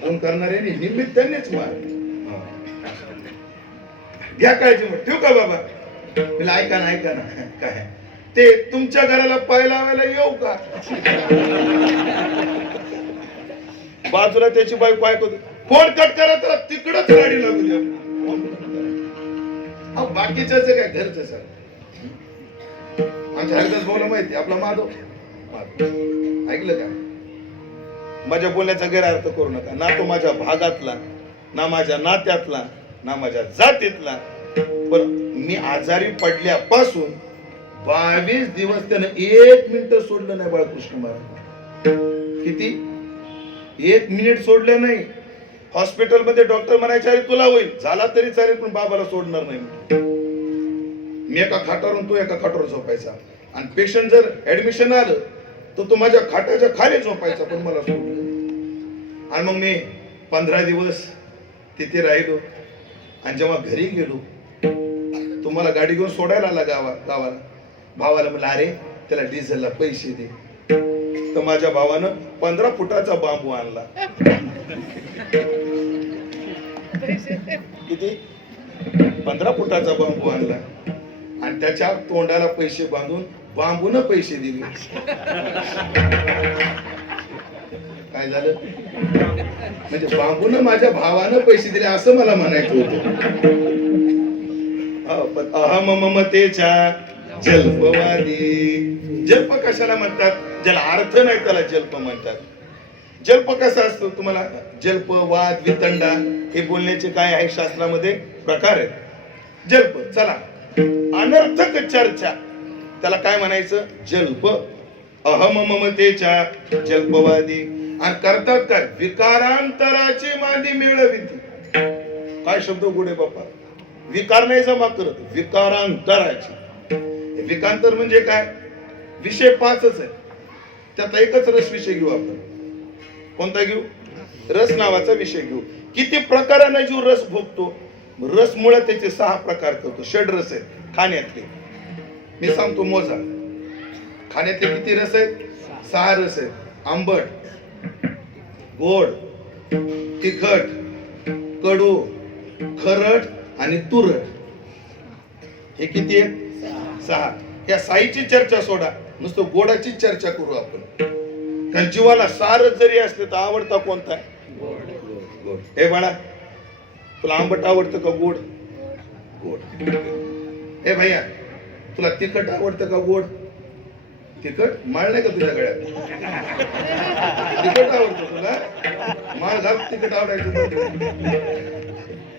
फोन करणाऱ्यांनी निम्मे त्यांनीच मारले. घ्या काळजी, मग ठेवू का बाबा. ऐका ना काय ते तुमच्या घराला पाय लावायला येऊ का. बाजूला त्याची बायको ऐकतो, फोन कट करा, त्याला तिकडच गाडी लागू द्या. बाकीच्या काय घरचं सर. आमच्या हरिदास भाऊला माहिती, आपला माधव ऐकलं का, माझ्या बोलण्याचा गैरअर्थ करू नका. ना तो माझ्या भागातला, ना माझ्या नात्यातला, ना माझ्या जातीतला. पण मी आजारी पडल्यापासून 22 दिवस त्यानं 1 मिनिट सोडलं नाही बाळकृष्ण महाराज. किती? 1 मिनिट सोडलं नाही. हॉस्पिटलमध्ये डॉक्टर म्हणायचे अरे तुला होईल, झाला तरी चालेल पण बाबाला सोडणार नाही. मी एका खाटावरून तो एका खाटावर झोपायचा आणि पेशंट जर ऍडमिशन आलं तर तो माझ्या खाटाच्या खाली झोपायचा पण मला सोडलं. आणि मग मी 15 दिवस तिथे राहिलो आणि जेव्हा घरी गेलो तुम्हाला गाडी घेऊन सोडायला आला गावाला. भावाला म्हणलं अरे त्याला डिझेलला पैसे दे. तर माझ्या भावानं 15 फुटाचा बांबू आणला. किती? 15 फुटाचा बांबू आणला आणि त्याच्या तोंडाला पैसे बांधून बांबून पैसे दिले. काय झालं? म्हणजे बांबून माझ्या भावानं पैसे दिले असं मला म्हणायचं होतं. पण अहम ममतेच्या जल्पवादी. जल्प कशाला म्हणतात? ज्याला अर्थ नाही त्याला जल्प म्हणतात. जल्प कसा असतो तुम्हाला? जल्प, वाद, वितंडा हे बोलण्याचे काय आहे शास्त्रामध्ये प्रकार आहेत. जल्प, चला अनर्थक चर्चा त्याला काय म्हणायचं? जल्प. अहम ममतेच्या जल्पवादी. आणि करतात काय? विकारांतराची मांदी मिळविती. काय शब्द गुडे बाप्पा? विकार नाही जमा करत, विकारांतराची. विकांतर म्हणजे काय? विषय 5च आहे, त्यात एकच रस विषय घेऊ आपण. कोणता घेऊ? रस नावाचा विषय घेऊ. किती प्रकाराने जीव रस भोगतो? रस मुळे त्याचे 6 प्रकार करतो. षड्रस आहेत खाण्यातले. मी सांगतो मोजा. खाण्यातले किती रस आहेत? 6 रस आहेत. आंबट, गोड, तिखट, कडू, खरट आणि तुरट. हे किती आहेत? 6. या 6ची चर्चा सोडा, नुसतं गोडाची चर्चा करू आपण. कारण जीवाला सारच जरी असले तर आवडता कोणता? गोड. हे बाळा तुला आंबट आवडतं का गोड? गोड. हे भैया तुला तिखट आवडतं का गोड? तिखट माळ नाही का तुझ्या गळ्यात? तिखट आवडतं तुला? माळ घाल. तिखट आवडायचं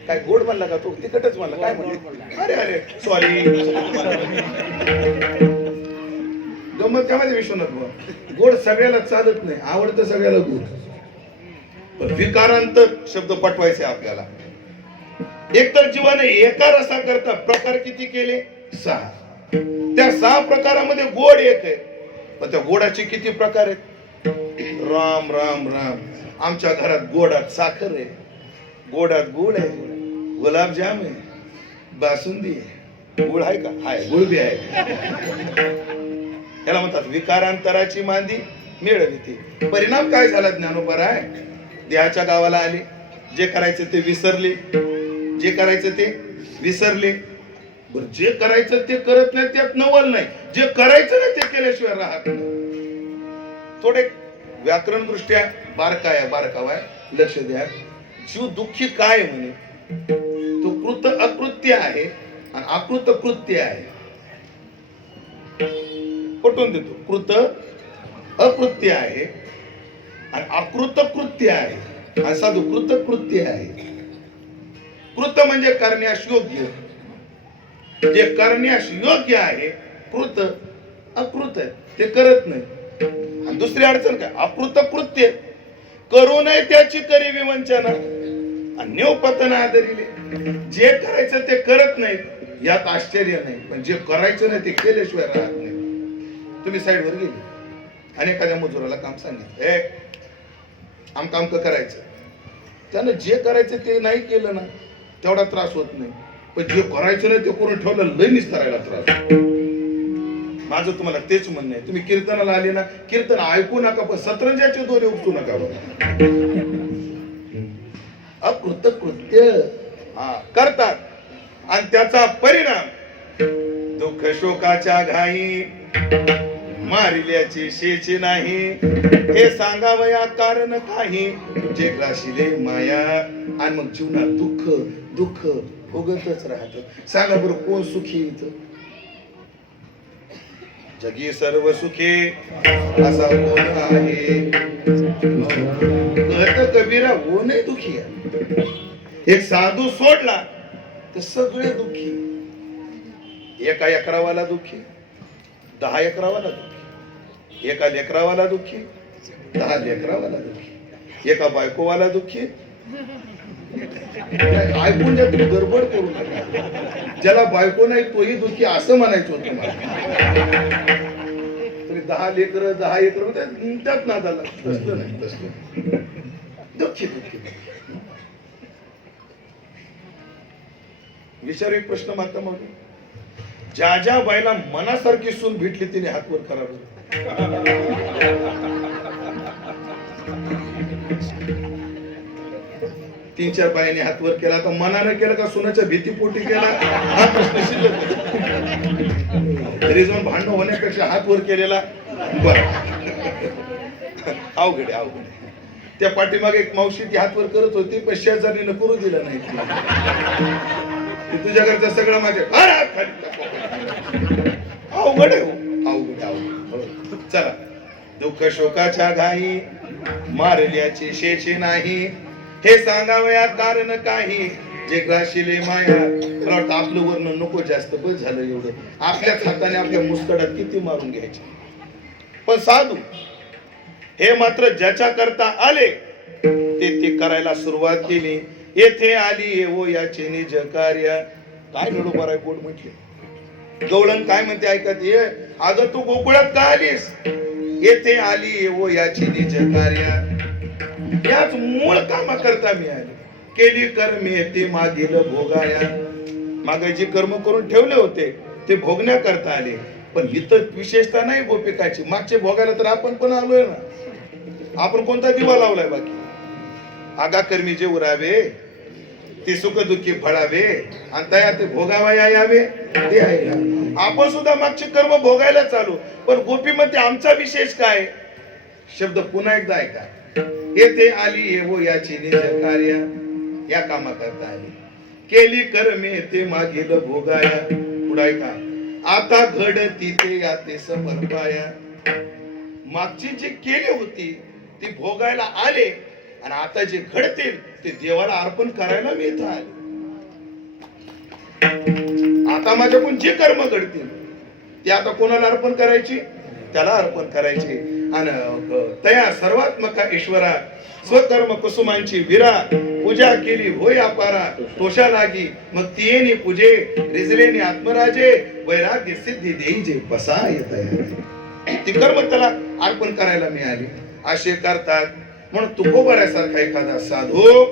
काय? गोड म्हणला का तू? तिखटच म्हणला. काय म्हणले? अरे अरे सॉरी. गमत त्यामध्ये विश्वनाथ भाऊ, गोड सगळ्याला चालत नाही, आवडतं सगळ्याला गोड. पण विकारांत शब्द पटवायचे आपल्याला. एकतर जीवाने एका रसा करता प्रकार किती केले? 6. त्या 6 प्रकारामध्ये गोड एक आहे. पण त्या गोडाचे किती प्रकार आहेत? राम राम राम. आमच्या घरात गोडात साखर आहे, गोडात गुळ आहे, गुलाबजाम आहे, बासुंदी आहे. गुळ आहे का? हाय, गुळ बी आहे. याला म्हणतात विकारांतराची मांदी मिळविते. परिणाम काय झाला ज्ञानोबराय? देहाच्या गावाला आले, जे करायचं ते विसरले. जे करायचं ते विसरले. बरं, जे करायचं ते करत नाही, त्यात नवल नाही. जे करायचं नाही ते केल्याशिवाय राहत नाही. थोडे व्याकरण दृष्ट्या बारकावा लक्ष द्या. जीव दुःखी काय म्हणे? तो कृत अकृत्य आहे आणि अकृत कृत्य आहे. पटवून देतो. कृत अकृत्य आहे आणि अकृत कृत्य आहे आणि साधू कृत कृत्य आहे. कृत म्हणजे करण्यास योग्य. जे करण्यास योग्य आहे कृत. अकृत आहे ते करत नाही. आणि दुसरी अडचण काय? अकृत कृत्य. करू नये त्याची करी विवंचना आणि नेवपतन आदरिले. जे करायचं ते करत नाहीत, यात आश्चर्य नाही. पण जे करायचं नाही ते केल्याशिवाय राहत नाही. तुम्ही साईडवर गेले आणि एखाद्या मजुराला काम सांगितलं, हे आमक करायचं, त्यानं जे करायचं ते नाही केलं ना तेवढा त्रास होत नाही. पण जे करायचं नाही ते करून ठेवलं लय निस्तारायला त्रास. माझं तुम्हाला तेच म्हणणं आहे. तुम्ही कीर्तनाला आले ना, कीर्तन ऐकू नका पण सतरंजाचे दोरे उपटू नका. अकृत कृत्य करतात आणि त्याचा परिणाम दुःख शोकाच्या घाई मारिल्याची शेची नाही. हे सांगावया कारण काही जे ग्राशिले माया. आणि मग जीवनात दुःख दुःख भोगतच राहत. सांगा बरं कोण सुखी इथं? जगी सर्व सुखे असा कोण आहे. कहत कबीरा वो नाही दुखी आहे. एक साधू सोडला तर सगळे दुखी. एका एकरावाला दुखी, 10 एकरावाला दुखी, एका लेकरावाला दुखी, 10 लेकरावाला दुखी, एका बायकोवाला दुखी. ऐकून द्या, तुम्ही गडबड करू नका. ज्याला बायको नाही तोही दुखी असं म्हणायचं होतं मला. तरी 10 लेकर 10 एकर त्यात ना झाला. तसलं नाही, तसलं दुखी दुखी. विचार एक प्रश्न माता मग, ज्या ज्या बाईला मनासारखी सून भेटली तिने हातवर करावं. 3-4 बाईने हातवर केला तर मनानं केलं का सुनाच्या भीतीपोटी केला हा प्रश्न शिल्लक. तरी जाऊन भांडण होण्यापेक्षा हातवर केलेला बर. अवघड अवघड. त्या पाठीमागे एक मावशी ती हातवर करत होती पण शेजारीनं करू दिलं नाही. तुझ्या घरचं सगळं माझ्या अवघड आहे. अवघड अवघड. चला, दुःख शोकाच्या घाई मारल्याची शेची नाही, हे सांगावयात कारण काही. जे ग्राशिले माया. मला वाटतं आपलं वर्णन नको जास्त, बस झालं एवढं. आपल्याच हाताने आपल्या मुस्कडात किती मारून घ्यायचे. पण साधू हे मात्र ज्याच्या करता आले ते करायला सुरुवात केली. येथे आली येवो याचे निज कार्य. काय रडू बराय गोड म्हटले. गवळण काय म्हणते ऐकत ये. अगं तू गोकुळात का आलीस. येथे आली येवो याची निज कार्य. याच मूळ कामा करता मी आले. केली कर्मे ते मागील भोगाया. मागे जे कर्म करून ठेवले होते ते भोगण्या करता आले. पण इथं विशेषता नाही गोपिकाची. मागचे भोगायला तर आपण पण आलोय ना. आपण कोणता दिवा लावलाय बाकी. आगा कर्मी जे उरावे ते सुख दुःखी फळावे आणि तया ते भोगावया यावे ते आहे. आपण सुद्धा मागचे कर्म भोगायला चालू. पण गोपीमध्ये आमचा विशेष काय. शब्द पुन्हा एकदा ऐका. येथे आली येवो याची निज कार्य. या कामा करता आली. केली कर्मे ते मागील भोगाया. पुढे ऐका. आता घडती ते याते समर्पाया. मागची जी केली होती ती भोगायला आले आणि आता जे घडतील ते देवाला अर्पण करायला मी इथं आले. आता माझ्याकडून जे कर्म घडतील ते आता कोणाला अर्पण करायची. त्याला अर्पण करायचे. आणि तया सर्वात्मका ईश्वरा स्वकर्म कुसुमांची विरा. पूजा केली होय अपारा तोषा लागी. मग तियेनी पूजे रिजलेनी आत्मराजे. वैराग्य सिद्धी देईजे बसा येत. ती कर्म त्याला अर्पण करायला मिळाली असे करतात. म्हणून तुकोबाऱ्यासारखा एखादा साधू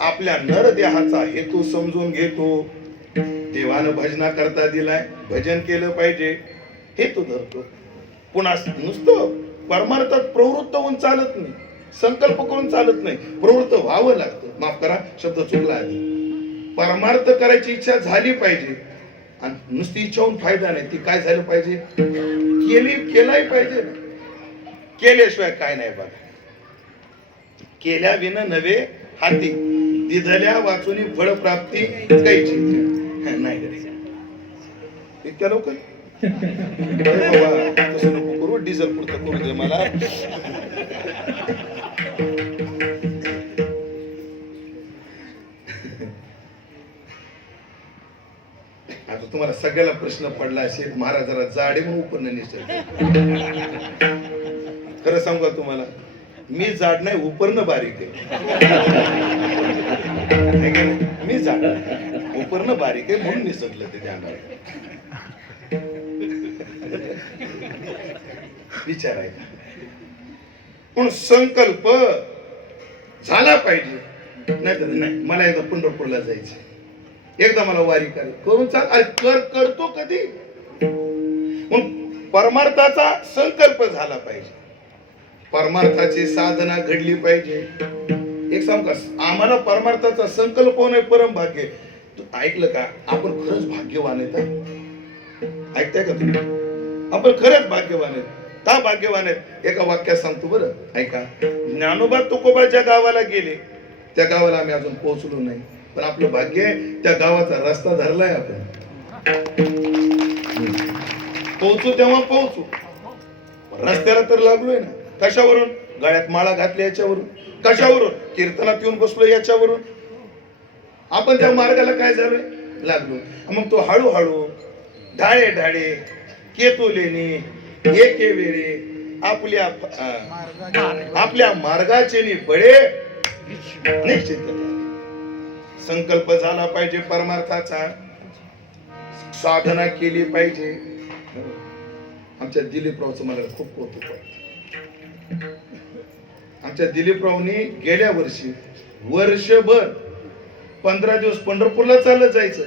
आपल्या नरदेहाचा हेतू समजून घेतो. देवानं भजना करता दिलाय, भजन केलं पाहिजे हेतू धरतो. पुन्हा नुसतं परमार्थात प्रवृत्त होऊन चालत नाही. संकल्प करून चालत नाही. प्रवृत्त व्हावं लागतं. माफ करा शब्द चुकला आधी. परमार्थ करायची इच्छा झाली पाहिजे. आणि नुसती इच्छा होऊन फायदा नाही. ती काय झालं पाहिजे. केलाही पाहिजे. केल्याशिवाय काय नाही बघा. केल्या विन नवे हाती. दिधल्या वाचुनी फळ प्राप्ती काहीची नाही. इतक्या लोक तसं नको करू. डिझेल पुरतं करू दे मला. आता तुम्हाला सगळ्याला प्रश्न पडला असेल महाराज जरा जाडे म्हणून उपन्न निश्चित. खरं सांगू का तुम्हाला, मी जाड नाही उपरनं बारीक आहे. मी जाड उपरनं बारीक आहे म्हणून निसटलं ते ध्यानावर. विचार आहे पण संकल्प झाला पाहिजे. नाही तर नाही. मला एकदा पंढरपूरला जायचं. एकदा मला वारी करून चाल. अरे करतो कधी. परमार्थाचा संकल्प झाला पाहिजे. परमार्थाची साधना घडली पाहिजे. एक सांग का आम्हाला परमार्थाचा संकल्प होणे परम भाग्य. ऐकलं का. आपण खरंच भाग्यवान आहेत. ऐकताय का तुम्ही. आपण खरंच भाग्यवान आहेत. का भाग्यवान आहेत. एका वाक्यात सांगतो बरं ऐका. ज्ञानोबा तुकोबा ज्या गावाला गेले त्या गावाला आम्ही अजून पोहोचलो नाही. पण आपलं भाग्य आहे त्या गावाचा रस्ता धरलाय आपण. पोहोचू तेव्हा पोहोचू. रस्त्याला तर लागलोय ना. कशावरून? गळ्यात माळा घातल्या याच्यावरून. कशावरून? कीर्तनात येऊन बसलो याच्यावरून. आपण त्या मार्गाला काय झालोय? लागलो. मग तो हळूहळू ढाळे ढाळे केतुलेनी एके वेळी आपल्या मार्गाचे बळे निश्चित केले. संकल्प झाला पाहिजे परमार्थाचा, साधना केली पाहिजे. आमच्या दिलीपरावचं मला खूप कौतुक वाटतं. आमच्या दिलीपरावनी गेल्या वर्षी वर्षभर 15 दिवस पंढरपूरला चालत जायचं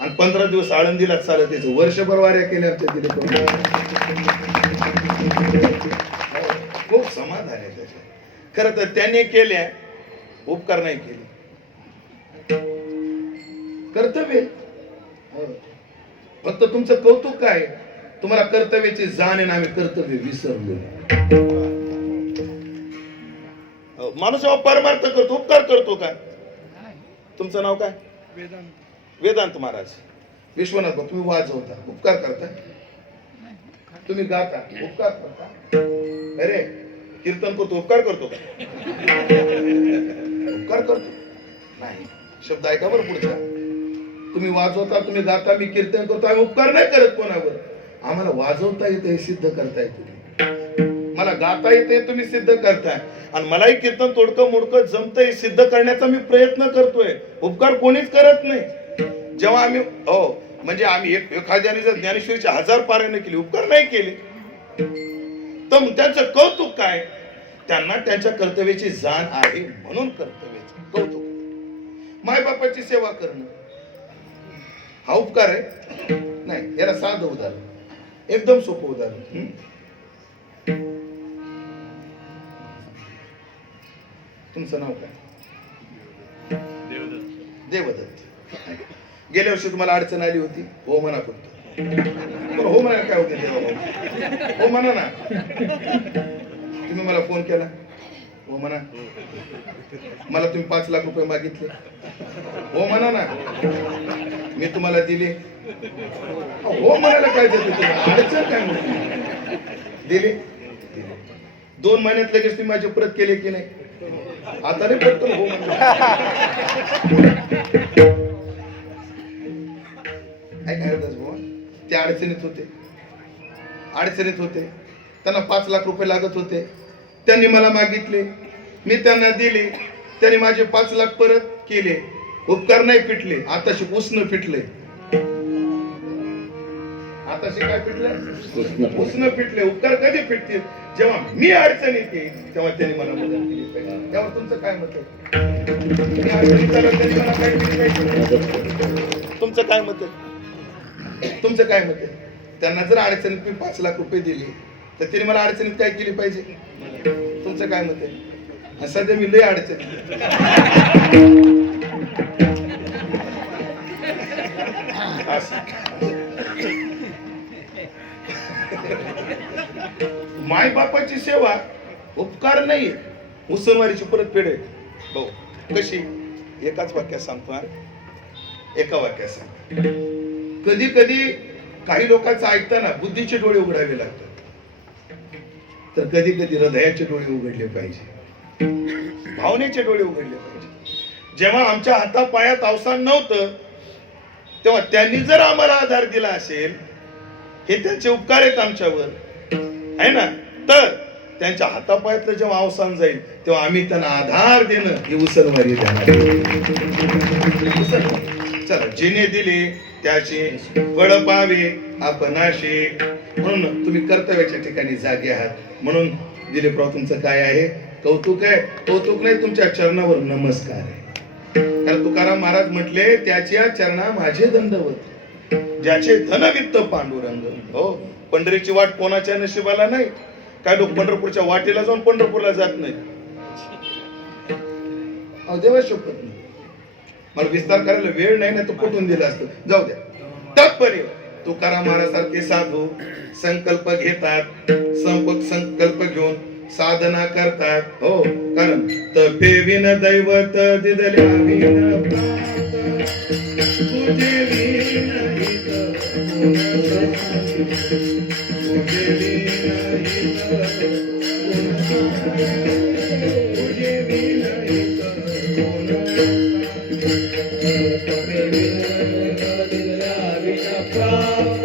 आणि 15 दिवस आळंदीला चालत यायचं. वर्षभर वाऱ्या केल्या आमच्या दिलीपराव. खूप समाधान आहे त्याच्या. खरं तर त्याने केल्या, उपकार नाही केले. कर्तव्य. फक्त तुमचं कौतुक काय? तुम्हाला कर्तव्याची जाण आहे. आम्ही कर्तव्य विसरलो. माणूस जेव्हा परमार्थ करतो, उपकार करतो का? तुमचं नाव काय? वेदांत महाराज. विश्वनाथ भाऊ, तुम्ही वाजवता, उपकार करता. तुम्ही गाता, उपकार करता. अरे कीर्तन करतो, उपकार करतो का? उपकार करतो नाही. शब्द ऐका बरं पुढचा. तुम्ही वाजवता, तुम्ही गाता, मी कीर्तन करतो, आम्ही उपकार नाही करत कोणावर. आम्हाला वाजवता येतं हे सिद्ध करताय तुम्ही. मला गाता येते तुम्ही सिद्ध करताय. आणि मलाही कीर्तन तोडकं मोडकं जमतं हे सिद्ध करण्याचा मी प्रयत्न करतोय. उपकार कोणीच करत नाही. जेव्हा आम्ही म्हणजे आम्ही एखाद्याने जर ज्ञानेश्वरीची 1000 पारायण केली, उपकार नाही केले, तर त्यांचं कौतुक काय? त्यांना त्यांच्या कर्तव्याची जाण आहे म्हणून कर्तव्याचं कौतुक. मायबापाची सेवा करणं हा उपकार आहे नाही. याला साधं उदाहरण, एकदम सोपं उदाहरण. तुमचं नाव काय? देवदत्त. गेल्या वर्षी तुम्हाला अडचण आली होती, हो म्हणा. फक्त हो म्हणा. काय होते देवा? हो म्हणा ना. तुम्ही मला फोन केला, हो म्हणा. मला तुम्ही 5 लाख रुपये मागितले, हो म्हणा ना. मी तुम्हाला दिले, हो म्हणायला काय देतो तुम्हाला? अडचण काय म्हणते? दिले. 2 महिन्यात लगेच तुम्ही माझे परत केले की नाही? आता नाही पटकन हो म्हणतो. ते अडचणीत होते. त्यांना 5 लाख रुपये लागत होते. त्यांनी मला मागितले, मी त्यांना दिले. त्यांनी माझे 5 लाख परत केले. उपकार नाही फिटले, आताशी उसनं फिटले. आताशी काय फिटले? उसनं फिटले. उपकार कधी फिटतील? जेव्हा मी अडचणीत येईल तेव्हा त्यांनी मला मदत केली पाहिजे. त्यावर तुमचं काय मत आहे? तुमचं काय मत आहे? तुमचं काय मत आहे? त्यांना जर अडचणीत मी 5 लाख रुपये दिले तर त्यांनी मला अडचणीत काय केली पाहिजे? तुमचं काय मत आहे? सध्या मी लय अडचणीत. माय बापाची सेवा उपकार नाही, मुसलमानीची परत फेड आहे भाऊ. कशी? एकाच वाक्यात सांगतो. एका वाक्यात सांगतो. कधी कधी काही लोकांचं ऐकताना बुद्धीचे डोळे उघडावे लागतात, तर कधी कधी हृदयाचे डोळे उघडले पाहिजे, भावनेचे डोळे उघडले पाहिजे. जेव्हा आमच्या हातापायात अवसान नव्हतं तेव्हा त्यांनी जर आम्हाला आधार दिला असेल, हे त्यांचे उपकार आहेत आमच्यावर, आहे ना. तर त्यांच्या हातापायातलं जेव्हा अवसान जाईल तेव्हा आम्ही त्यांना आधार देणं ही उसळवारी देणार. चला, जिने दिले त्याचे फळ पावे आपणाशी. म्हणून तुम्ही कर्तव्याच्या ठिकाणी जागे आहात. म्हणून दिलीपराव तुमचं काय आहे? कौतुक आहे. कौतुक नाही, तुमच्या चरणावर नमस्कार आहे. कारण तुकाराम महाराज म्हटले, त्याच्या चरणा माझे दंडवत, ज्याचे धनवित्त पांडुरंग. हो, पंढरीची वाट कोणाच्या नशिबाला नाही. काय लोक पंढरपूरच्या वाटेला जाऊन पंढरपूरला जात नाही. देवा शपथ नाही. मला विस्तार करायला वेळ नाही ना, तर कुठून दिला असतं. जाऊ द्या. तात्पर्य, तुकाराम महाराजांसारखे साधू संकल्प घेतात, संकल्प घेऊन साधना करतात. हो, कारण तपे विन दैवत दिदले विन तुझे विन तुझे विनयित कोण तमे विनय दिल्या विना प्राप्त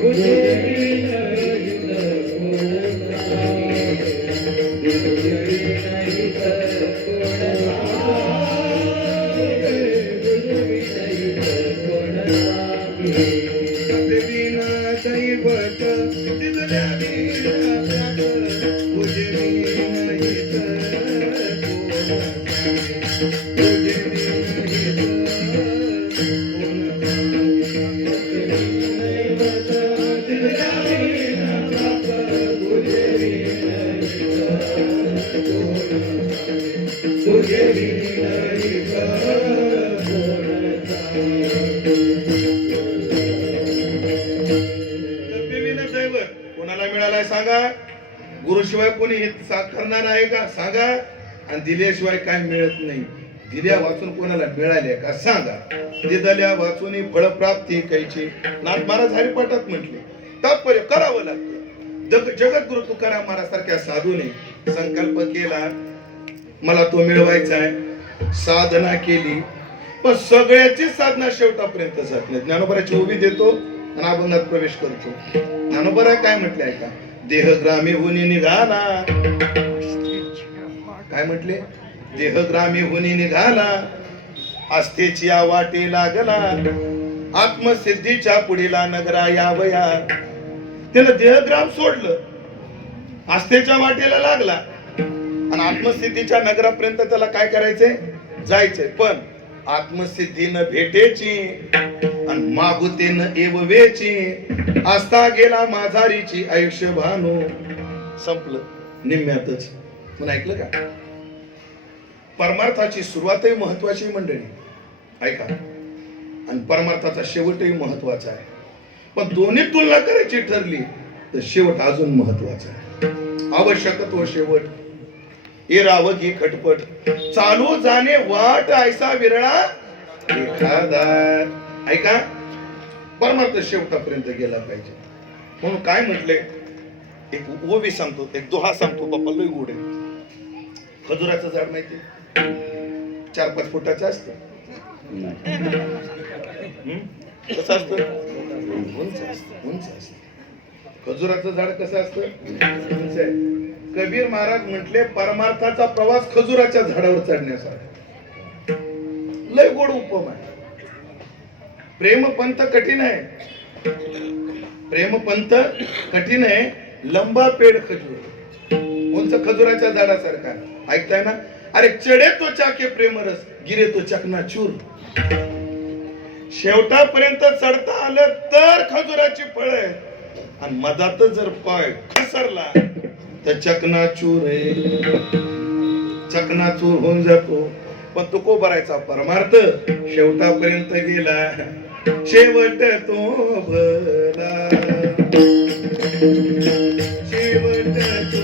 तुझे विनयित तुझे विनयित कोण तुझे विनयित कोण विना दैवत तिथल्या विना तुझे विनयित तुझे विनयित तुझे विनयित विना दैवत कोणाला मिळालाय सांगा. गुरुशिवाय कोणी हे करणार आहे का सांगा. आणि दिल्याशिवाय काय मिळत नाही. दिल्या वाचून कोणाला मिळाले का सांगा. दिदल्या वाचून फळप्राप्ती कैची नाथ महाराज हरिपाठात म्हटले. तात्पर्य करावं लागतं. जगद्गुरु तुकाराम महाराज सारख्या साधूने संकल्प केला मला तो मिळवायचा आहे. साधना केली पण सगळ्याची साधना शेवटापर्यंत जात नाही. ज्ञानोबराची उभी देतो आणि अभंगात प्रवेश करतो. ज्ञानोबरा काय म्हटले ऐका. देहग्रामी हुनी निघाला. काय म्हटले. देहग्रामी हुनी निघाला आस्थेची या वाटे लागला आत्मसिद्धीच्या पुढीला नगरा यावया. त्यानं देहग्राम सोडलं आस्थेच्या वाटेला लागला आणि आत्मसिद्धीच्या नगरापर्यंत त्याला काय करायचंय जायचंय. पण आत्मसिद्धी न भेटेची आणि मागुते न एववेची आस्था गेला माझारीची आयुष्य भानू संपलं निम्म्यातच. पण ऐकलं का. परमार्थाची सुरुवातही महत्वाची मंडळी ऐका आणि परमार्थाचा शेवटही महत्वाचा आहे. पण दोन्ही तुलना करायची ठरली तर शेवट अजून महत्वाचा आहे. आवश्यकत्व शेवट हे रावगी खटपट चालू जाणे वाट ऐसा विरळा एखादा. ऐका परमार्थ शेवटापर्यंत गेला पाहिजे. म्हणून काय म्हटले एक ओवी सांगतो एक दोहा सांगतो बाप्पा लय गोड आहे. खजुराचं झाड माहिती 4-5 फुटाचं असतं. कसं असतं उंच असतं. उंच असतं. खजुराचं झाड कसं असतं उंच आहे. कबीर महाराज म्हटले परमार्थाचा प्रवास खजुराच्या झाडावर चढण्यासारखा. लय गोड उपमा आहे. प्रेमपंथ कठीण आहे. प्रेमपंथ कठीण आहे. लंबा पेड़ खजूर उंच खजुराच्या झाडासारखा. ऐकताय ना. अरे चढे तो चाके प्रेमरस गिरे तो चकनाचूर. शेवटापर्यंत चढता आलं तर खजुराची फळ आहे आणि मधात जर पाय खसरला तर चकनाचूर आहे. चकनाचूर होऊन जातो. पण तो को भरायचा परमार्थ शेवटापर्यंत गेला शेवट तो भला. शेवट तो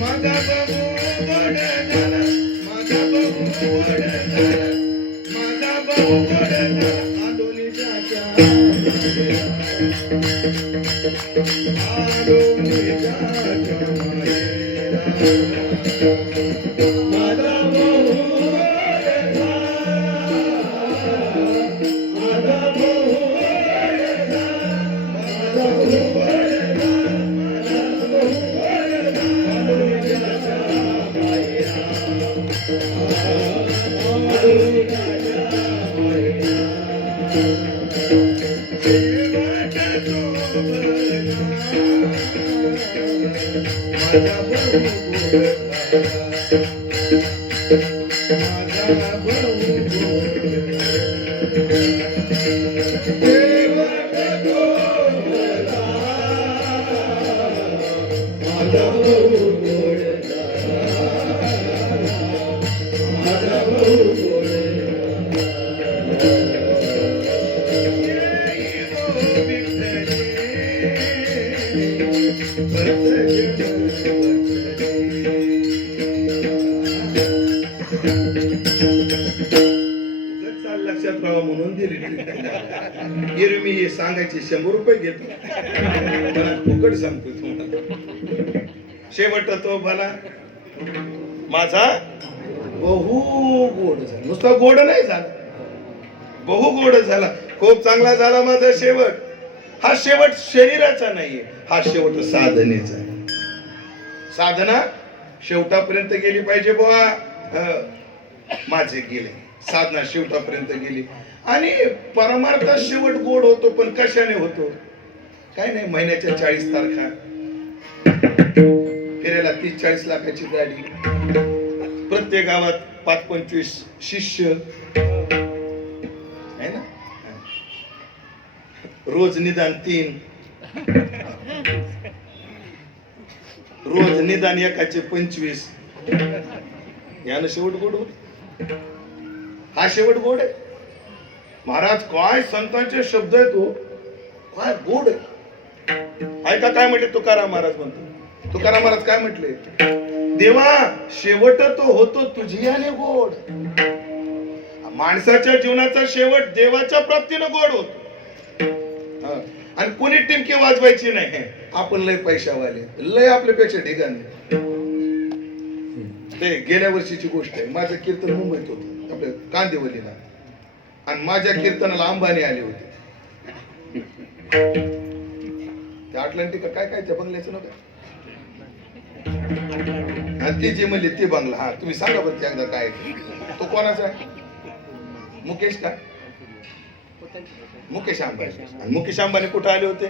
माझा चाल लक्षात राहावं म्हणून दिली एरवी हे सांगायचे 100 रुपये घेतो मला फुकट सांगतो तुम्हाला शेवट तो मला माझा बहु गोड झाला नुसता गोड नाही झाला बहु गोड झाला खूप चांगला झाला माझा शेवट हा शेवट शरीराचा नाहीये हा शेवट साधनेचा आहे साधना शेवटापर्यंत गेली पाहिजे बुवा माझे गेले साधना शेवटापर्यंत गेली आणि परमार्थात शेवट गोड होतो पण कशाने होतो काय नाही महिन्याच्या 40 तारखा फिरायला 30-40 लाखाची गाडी प्रत्येक गावात 5-25 शिष्य आहे ना रोज निदान 3 रोज निदान एकाचे 25 यानं शेवट गोड होत हा शेवट गोड आहे महाराज काय संतांचे शब्द आहेत हो काय गोड आहे ऐका काय म्हटले तुकाराम महाराज म्हणतो तुकाराम महाराज काय म्हटले देवा शेवट तो होतो तुझियाने गोड माणसाच्या जीवनाचा शेवट देवाच्या प्राप्तीनं गोड होतो आणि कोणी टिमकी वाजवायची नाही आपण लय पैशावाले लय आपल्यापेक्षा ठिकाणी ते गेल्या वर्षीची गोष्ट आहे माझं कीर्तन मुंबईत होतं आपल्या कांदिवलीला आणि माझ्या कीर्तनाला अंबानी आले होते त्या अटलांटिका काय काय त्या बंगल्याचं नका आणि ती जी म्हणली ती बंगला हा तुम्ही सांगा बरं एकदा काय तो कोणाचा आहे मुकेश का मुकेश अंबानी आणि मुकेश अंबानी कुठे आले होते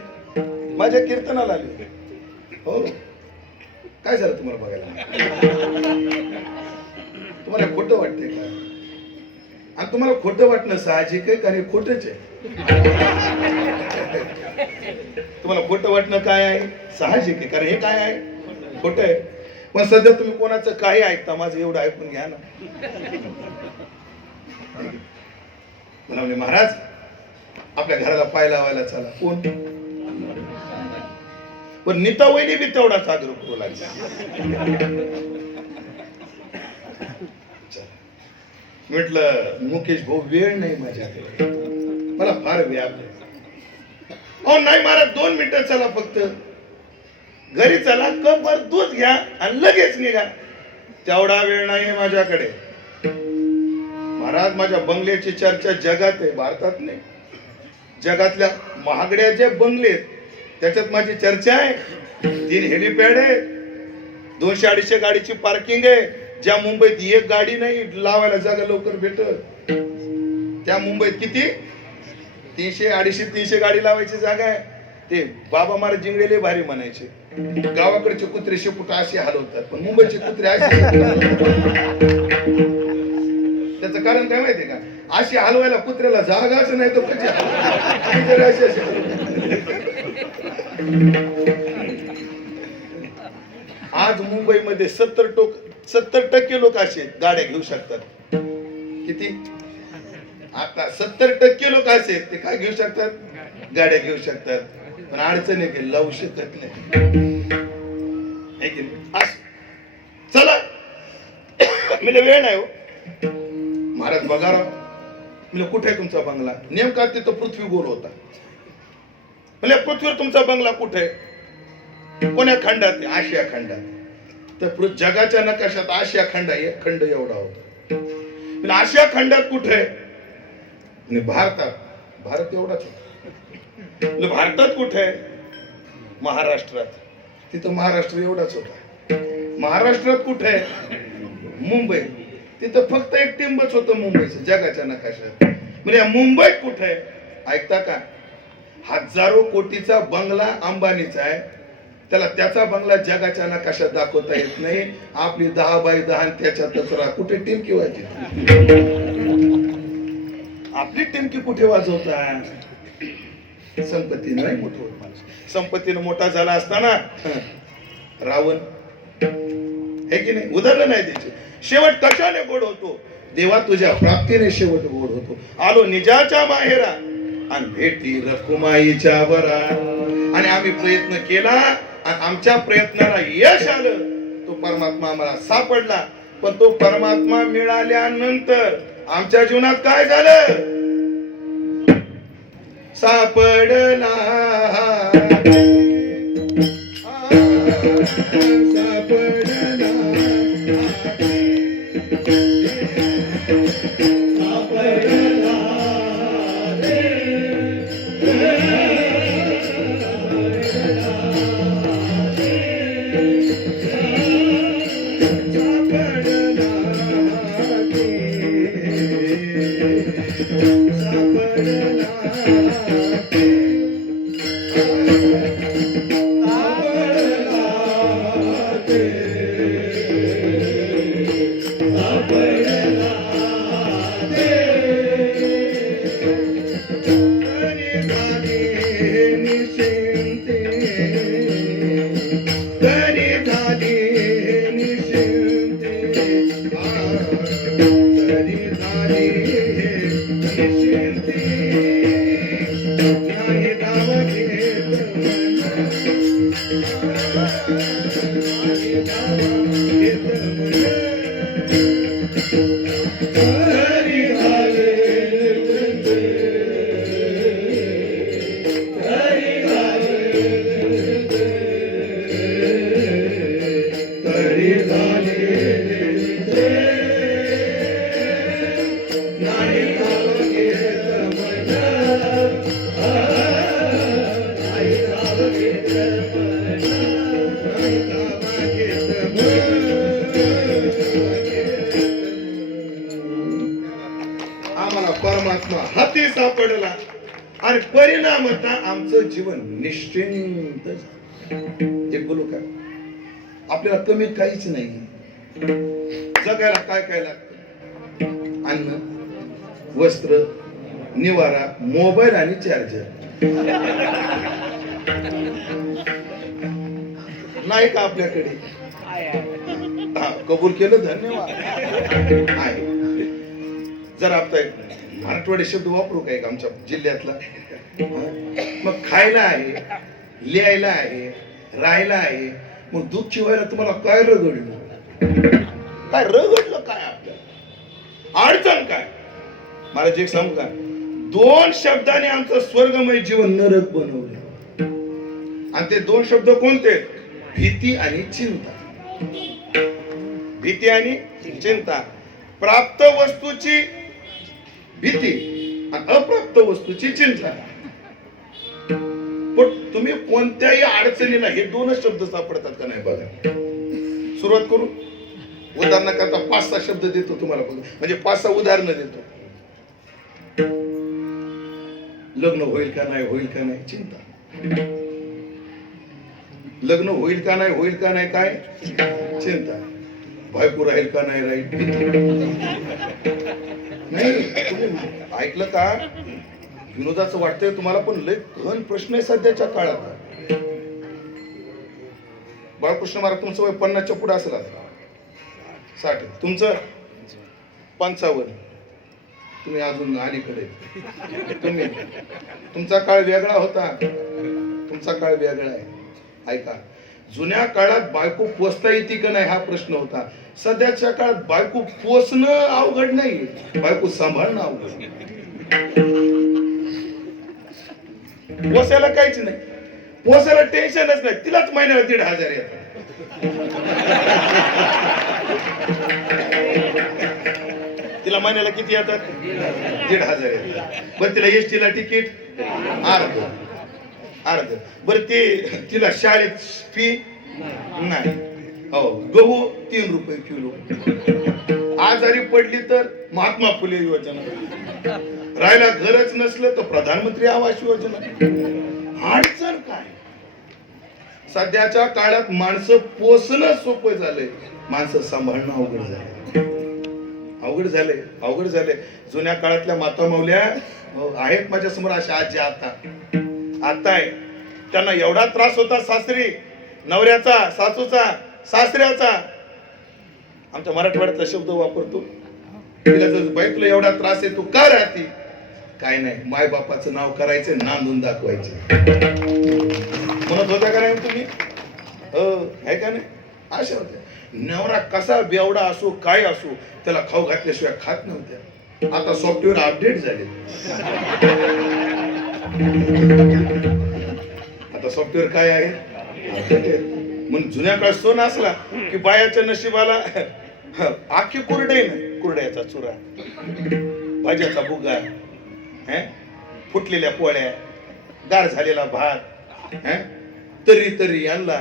माझ्या कीर्तनाला आले होते हो काय झालं तुम्हाला बघायला तुम्हाला खोटं वाटतंय का आणि तुम्हाला खोटं वाटणं साहजिक आहे कारण खोटच आहे तुम्हाला खोटं वाटणं काय आहे साहजिक आहे कारण हे काय आहे खोटं आहे पण सध्या तुम्ही कोणाचं काही ऐकता माझं एवढं ऐकून घ्या ना म्हणाले महाराज आपल्या घराला पाय लावायला चला कोण पण नीता वहिनी बी तेवढाच आग्रह करू लागला म्हटलं मुकेश भाऊ वेळ नाही माझ्याकडे मला फार व्याप आहे अहो नाही महाराज 2 मिनिटं चला फक्त घरी चला कपभर दूध घ्या आणि लगेच निघा तेवढा वेळ नाही माझ्याकडे महाराज माझ्या बंगल्याची चर्चा जगात आहे भारतात नाही जगातल्या महागड्या जे बंगले त्याच्यात माझी चर्चा आहे 3 हेलिपॅड आहे 200-250 गाडीची पार्किंग आहे ज्या मुंबईत एक गाडी नाही लावायला जागा लवकर भेटत त्या मुंबईत किती 300-250-300 गाडी लावायची जागा आहे ते बाबा महाराज जिंगलेले भारी म्हणायचे गावाकडचे कुत्रे शेपूट असे हलवतात पण मुंबईचे कुत्रे असे त्याचं कारण काय माहितीये का अशी हलवायला कुत्र्याला जागाच नाही तो कशी आज मुंबईमध्ये 70% लोक असे गाड्या घेऊ शकतात किती आता 70% लोक असे ते काय घेऊ शकतात गाड्या घेऊ शकतात पण अडचण आहे की लावू शकत नाही चला म्हणजे वेळ नाही हो महाराज बघा राव म्हणजे कुठे आहे तुमचा बंगला नेमका तिथं पृथ्वी गोल होता म्हणजे पृथ्वीवर तुमचा बंगला कुठे कोण्या खंडात आशिया खंडात तर जगाच्या नकाशात आशिया खंड आहे खंड एवढा होता म्हणजे आशिया खंडात कुठे आणि भारतात भारत एवढाच होता भारतात कुठे महाराष्ट्रात तिथं महाराष्ट्र एवढाच होता महाराष्ट्रात कुठे मुंबई तिथं फक्त एक टिंबच होतं मुंबईचं जगाच्या नकाशात म्हणजे मुंबईत कुठे ऐकता का हजारो कोटीचा बंगला अंबानीचा आहे त्याला त्याचा बंगला जगाच्या नकाशात दाखवता येत नाही आपली 10 बाय 10 त्याच्यातच राहा कुठे टिमकी वाजते आपली टिमकी कुठे वाजवता संपत्तीने नाही मोठं होत माणूस संपत्तीने मोठा झाला असताना रावण हे की नाही उदाहरण नाही द्यायचे शेवट कशाने गोड होतो देवा तुझ्या प्राप्तीने शेवट गोड होतो आलो निजाच्या माहेरा आणि भेटली रखुमाईच्या वरा आणि आम्ही प्रयत्न केला आणि आमच्या प्रयत्नाला यश आलं, तो परमात्मा आम्हाला सापडला. पण तो परमात्मा मिळाल्यानंतर आमच्या जीवनात काय झालं? सापडला आम्हाला परमात्मा हाती सापडला आणि परिणाम होता आमचं जीवन निश्चिंत झालं. एक बोलू का, आपल्याला कमी काहीच नाही. जगायला काय काय लागतं? अन्न, वस्त्र, निवारा, मोबाईल आणि चार्जर. नाही का आपल्याकडे? कबूल केलं, धन्यवाद. आहे. जर आपला मराठवाडी शब्द वापरू का एक आमच्या जिल्ह्यातला? मग खायला आहे, लिहायला आहे, राहायला आहे. मग दुःखी व्हायला तुम्हाला काय रगडलं? काय रगडलं? काय आपल्याला अडचण काय? मला जे सांगू का, 2 शब्दाने आमचं स्वर्गमय जीवन नरक बनवलं. आणि ते 2 शब्द कोणते? भीती आणि चिंता. भीती आणि चिंता. प्राप्त वस्तूची भीती आणि अप्राप्त वस्तूची चिंता. पण तुम्ही कोणत्याही अडचणीला हे 2च शब्द सापडतात का नाही बघा. सुरुवात करू. उदाहरणाकरता 5-6 शब्द देतो तुम्हाला, म्हणजे 5-6 उदाहरणं देतो. लग्न होईल का नाही, होईल का नाही, चिंता. लग्न होईल का नाही, होईल का नाही, काय चिंता. बायको राहील का नाही, राहील. नाही, तुम्ही ऐकलं का? विनोदाचं वाटतंय तुम्हाला, पण लय गहन प्रश्न आहे सध्याच्या काळात. बाळकृष्ण महाराज, तुमचं वय 50च्या पुढे असेल, 60. तुमचं 55. तुम्ही अजून अलीकडे. तुमचा काळ वेगळा होता, तुमचा काळ वेगळा आहे. ऐका, जुन्या काळात बायको पोचता येते का नाही हा प्रश्न होता. सध्याच्या काळात बायको पोचणं अवघड नाही, बायको सांभाळणं अवघड. पोचायला काहीच नाही, पोचायला टेन्शनच नाही. तिलाच महिन्याला 1,500 येतात. तिला महिन्याला किती येतात? 1,500 येतात. बरं, तिला एसटीला तिकीट अर्ध. बरं, ते तिला शाळेत फी नाही. हो, गहू 3 रुपये किलो. आजारी पडली तर महात्मा फुले योजना. राहायला घरच नसलं तर प्रधानमंत्री आवास योजना. अडचण काय? सध्याच्या काळात माणसं पोसणं सोपं झालंय, माणसं सांभाळणं अवघड झालंय. जुन्या काळातल्या माता माऊल्या आहेत माझ्या समोर, अशा आजी आता आहे. त्यांना एवढा त्रास होता सासरी, नवऱ्याचा, सासूचा, सासऱ्याचा. आमच्या मराठवाड्यातला शब्द वापरतो. तिला जर बाई तुला एवढा त्रास आहे, तू का राहती? काय नाही, माय बापाचं नाव करायचं, नांदून दाखवायचे. म्हणत होता का नाही तुम्ही? का नाही? अशा होत्या. नवरा कसा बेवडा असो काय असो त्याला खाऊ घातल्याशिवाय खात नव्हत्या. आता सॉफ्टवेअर अपडेट झाले. आता सॉफ्टवेअर काय आहे? म्हणून जुन्या काळात सोन असला की बायाच्या नशिबाला आखी कुरडे नाही, कुरड्याचा चुरा, भाज्याचा बुगा, फुटलेल्या पोळ्या, गार झालेला भात, तरी तरी आणला,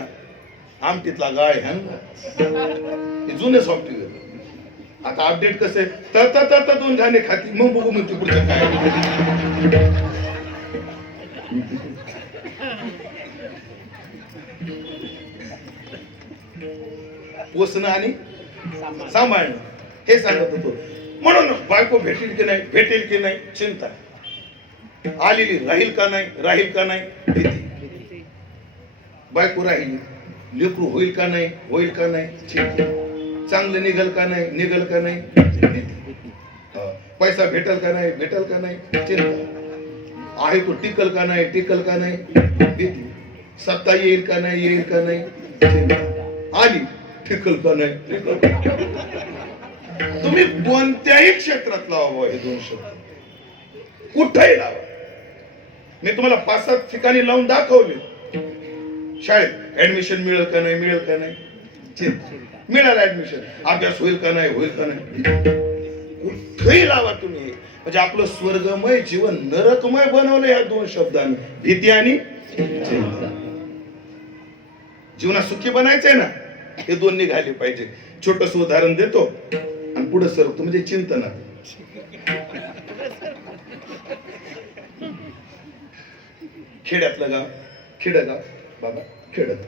आमटीतला गाळ आणला. जुने सॉफ्टवेअर. आता अपडेट कसं आहे? तर दोन घाणे खाती मग बघू म्हणते पुढचं काय. पोसणं आणि सांभाळणं हे सांगत होतो. म्हणून बायको भेटेल की नाही चिंता, आलेली राहील का नाही भीती, बायको राहिली लेकरू होईल का नाही चिंता, चांगलं निघल का नाही भीती, पैसा भेटल का नाही चिंता, आहे तो टिकल का नाही भीती, सत्ता येईल का नाही चिंता, आली टिकल का नाही. तुम्ही कोणत्याही क्षेत्रात लावा हे दोन शब्द, कुठेही लावा. मी तुम्हाला 5-7 ठिकाणी लावून दाखवले. शाळेत ऍडमिशन मिळेल का नाही चिंता, मिळालं ऍडमिशन, अभ्यास होईल का नाही कुठेही लावा तुम्ही. म्हणजे आपलं स्वर्गमय जीवन नरकमय बनवलं या दोन शब्दांनी, भीती आणि चिंता. जीवनात सुखी बनायचंय ना, हे दोन निघाले पाहिजे. छोटस उदाहरण देतो आणि पुढे सरकतो, म्हणजे चिंतन. खेड्यातलं गाव, खेडगाव बाबा, खेडत,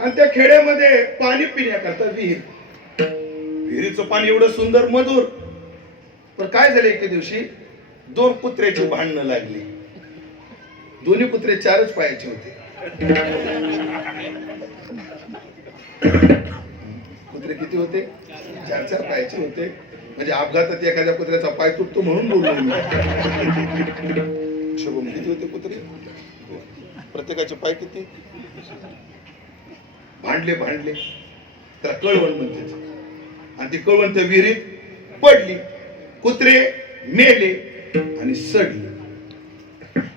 आणि त्या खेड्यामध्ये पाणी पिण्याकरता विहिरीचं पाणी एवढं सुंदर मधुर. पण काय झालं, एके दिवशी 2 कुत्र्याची भांडणं लागली. दोन्ही कुत्रे 4च पायाचे होते. कुत्रे किती होते? 4 पायाचे होते. म्हणजे अपघातात एखाद्या कुत्र्याचा पाय तुटतो म्हणून बोललो मी. शुभम, किती होते कुत्रे? प्रत्येकाचे पाय किती? भांडले त्याला कळवण म्हणते. आणि ती कळवण त्या विहिरीत पडली. कुत्रे मेले आणि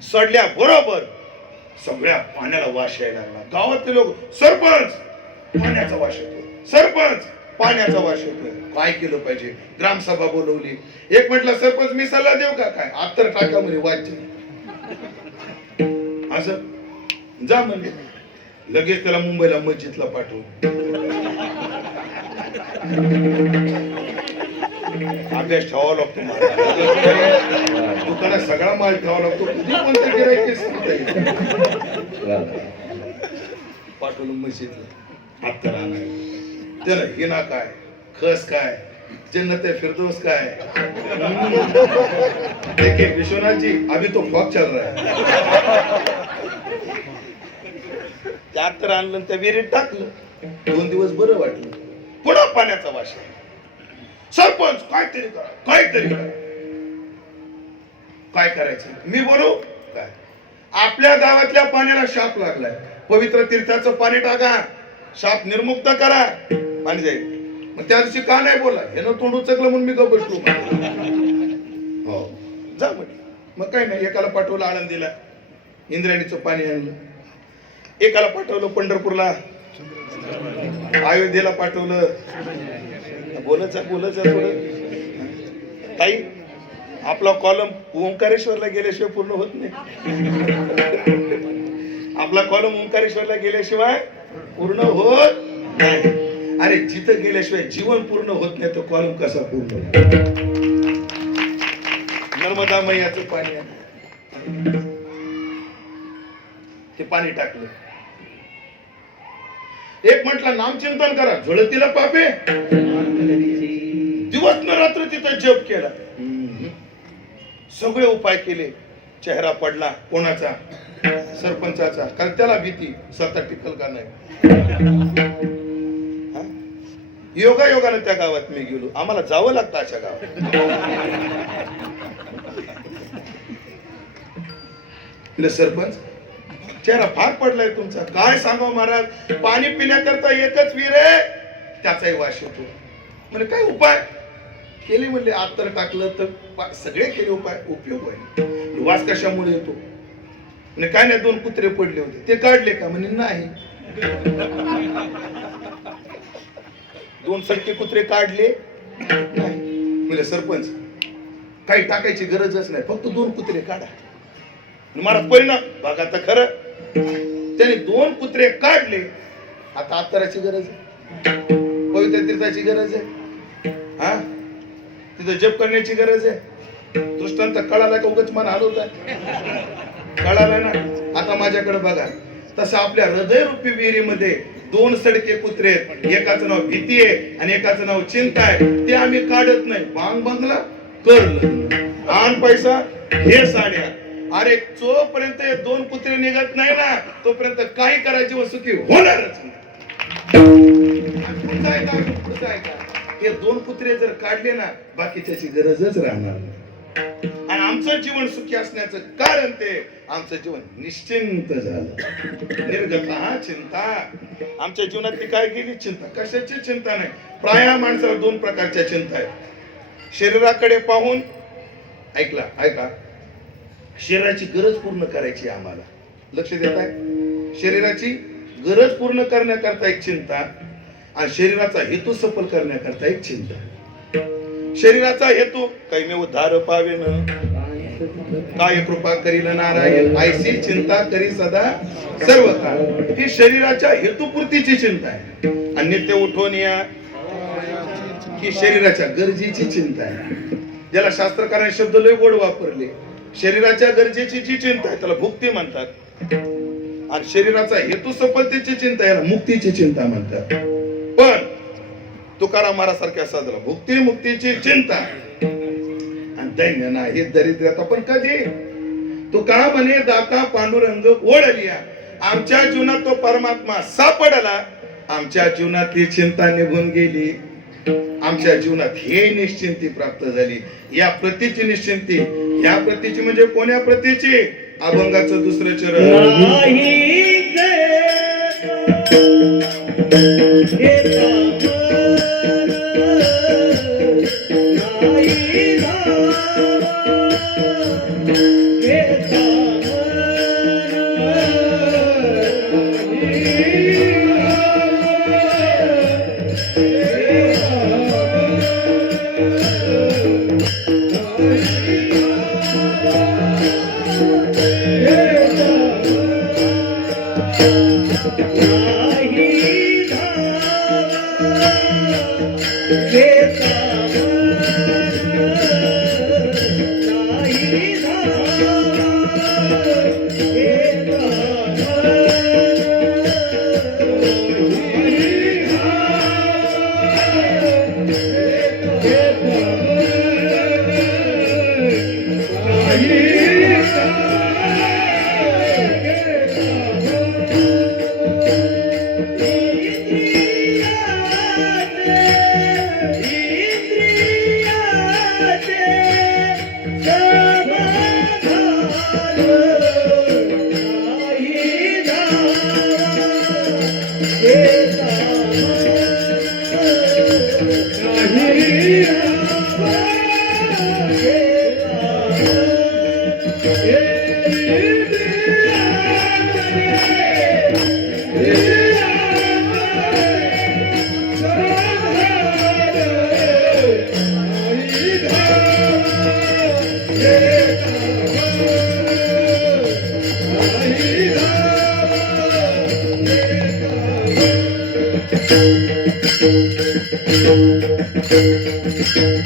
सडल्या बरोबर सगळ्या पाण्याला वास यायला लागला. गावातले लोक, सरपंच पाण्याचा वास येतो, सरपंच पाण्याचा वास येतोय, काय केलं पाहिजे? ग्रामसभा बोलवली. एक म्हटलं, सरपंच मी सल्ला देऊ का? काय आत्तर टाका म्हणे वाच्य. असं जा म्हणजे लगेच त्याला मुंबईला मस्जिदला पाठवून अभ्यास ठेवावा लागतो. दुकानात सगळा माल ठेवावा लागतो. कोणत्या गिराईक पाठवलं मस्जिदला. आता राहणार त्याला हिना काय, खस काय, जन्नत फिरदौस काय. देखिए विश्वनाथ जी, अभी तो फ्लॉप चल रहा है. त्यात तर आणलं, त्या विहिरीत टाकलं. 2 दिवस बरं वाटलं. पुन्हा पाण्याचा वास. सरपंच काहीतरी करा. काय करायचं? मी बोलू काय? आपल्या गावातल्या पाण्याला शाप लागलाय. पवित्र तीर्थाचं पाणी टाका, शाप निर्मुक्त करा, पाणी जाईल. मग त्या दिवशी का नाही बोला? हे न तोंड उचकलं म्हणून मी गप्प बसलो. हो जा म्हणे. मग काय नाही, एकाला पाठवलं आळंदीला, इंद्रायणीचं पाणी आणलं. एकाला पाठवलं पंढरपूरला, अयोध्येला पाठवलं. बोलच थोडं. ताई, आपला कॉलम ओंकारेश्वरला गेल्याशिवाय पूर्ण होत नाही. आपला कॉलम ओंकारेश्वरला गेल्याशिवाय पूर्ण होत नाही. अरे जिथं गेल्याशिवाय जीवन पूर्ण होत नाही, तो कॉलम कसा पूर्ण? नर्मदा मैयाचं पाणी आहे, ते पाणी टाकलं. एक म्हटलं, नामचिंतन करा, झुळतीला पापे. दिवस न रात्र तिथं जप केला, सगळे उपाय केले. चेहरा पडला. कोणाचा? सरपंचाचा. कारण त्याला भीती, सत्ता टिकल का नाही. योगायोगानं त्या गावात मी गेलो. आम्हाला जावं लागतं अशा गावात. सरपंच चेहरा फार पडलाय तुमचा. काय सांगावं महाराज, पाणी पिण्याकरता एकच विहीर आहे, त्याचाही वास येतो. म्हणजे काय उपाय केले म्हणले, आत्तर टाकलं तर सगळे केले उपाय, उपयोग आहे. वास कशामुळे येतो म्हणजे काय नाही, 2 कुत्रे पडले होते ते काढले का म्हणजे नाही. 2 सडके कुत्रे काढले नाही म्हणजे सरपंच काही टाकायची गरजच नाही, फक्त 2 कुत्रे काढा. महाराज परिणाम बघा तर खरं, त्याने 2 कुत्रे काढले. आता अत्तराची गरज आहे, पवित्र तीर्थाची गरज आहे, हा तिथं जप करण्याची गरज आहे. दृष्टांत कळाला का उगाच मन हलवत कळाला ना. आता माझ्याकडे बघा, तसं आपल्या हृदयरूपी विहिरीमध्ये 2 सडके कुत्रे आहेत. एकाचं नाव भीती आहे आणि एकाचं नाव चिंता आहे. ते आम्ही काढत नाही. बांग बंगला कर लग्न, आण पैसा हे साड्या. अरे जोपर्यंत हे 2 कुत्रे निघत नाही ना, तोपर्यंत काही करायची व सुखी होणारच नाही. पुढचं आहे का, पुढचं आहे का, हे 2 कुत्रे जर काढले ना, बाकीच्याची गरजच राहणार नाही. आणि आमचं जीवन सुखी असण्याचं कारण ते आमचं जीवन निश्चिंत झालं. निर्गता चिंता आमच्या जीवनात ती काय गेली, चिंता. कशाची चिंता नाही. प्राय माणसाला 2 प्रकारच्या चिंता आहेत. शरीराकडे पाहून ऐका, शरीराची गरज पूर्ण करायची आम्हाला, लक्ष देत आहे. शरीराची गरज पूर्ण करण्याकरता एक चिंता आणि शरीराचा हेतू सफल करण्याकरता एक चिंता. शरीराचा हेतू कैमे उद्धार पावेन, काय कृपा करील नारायण, ऐसी चिंता करी सदा सर्व काळ. ही शरीराच्या हेतुपूर्तीची चिंता आहे. आणि नित्य उठून या ही शरीराच्या गरजेची चिंता आहे. ज्याला शास्त्रकारांनी शब्द लय गोड वापरले. शरीराच्या गरजेची जी चिंता आहे त्याला भुक्ती म्हणतात, आणि शरीराचा हेतू सफलतेची चिंता याला मुक्तीची चिंता म्हणतात. पण तुकाराम महाराजसारख्या साधला भुक्ती मुक्तीची चिंता आणि दैन्य नाही दरिद्रता. पण कधी तुका म्हणे दाता पांडुरंग ओढलिया. आमच्या जीवनात तो परमात्मा सापडला, आमच्या जीवनात ही चिंता निघून गेली, आमच्या जीवनात हे निश्चिंती प्राप्त झाली. या प्रतीची निश्चिंती, या प्रतीची म्हणजे कोण्या प्रतीची, अभंगाचं 2रं चरण.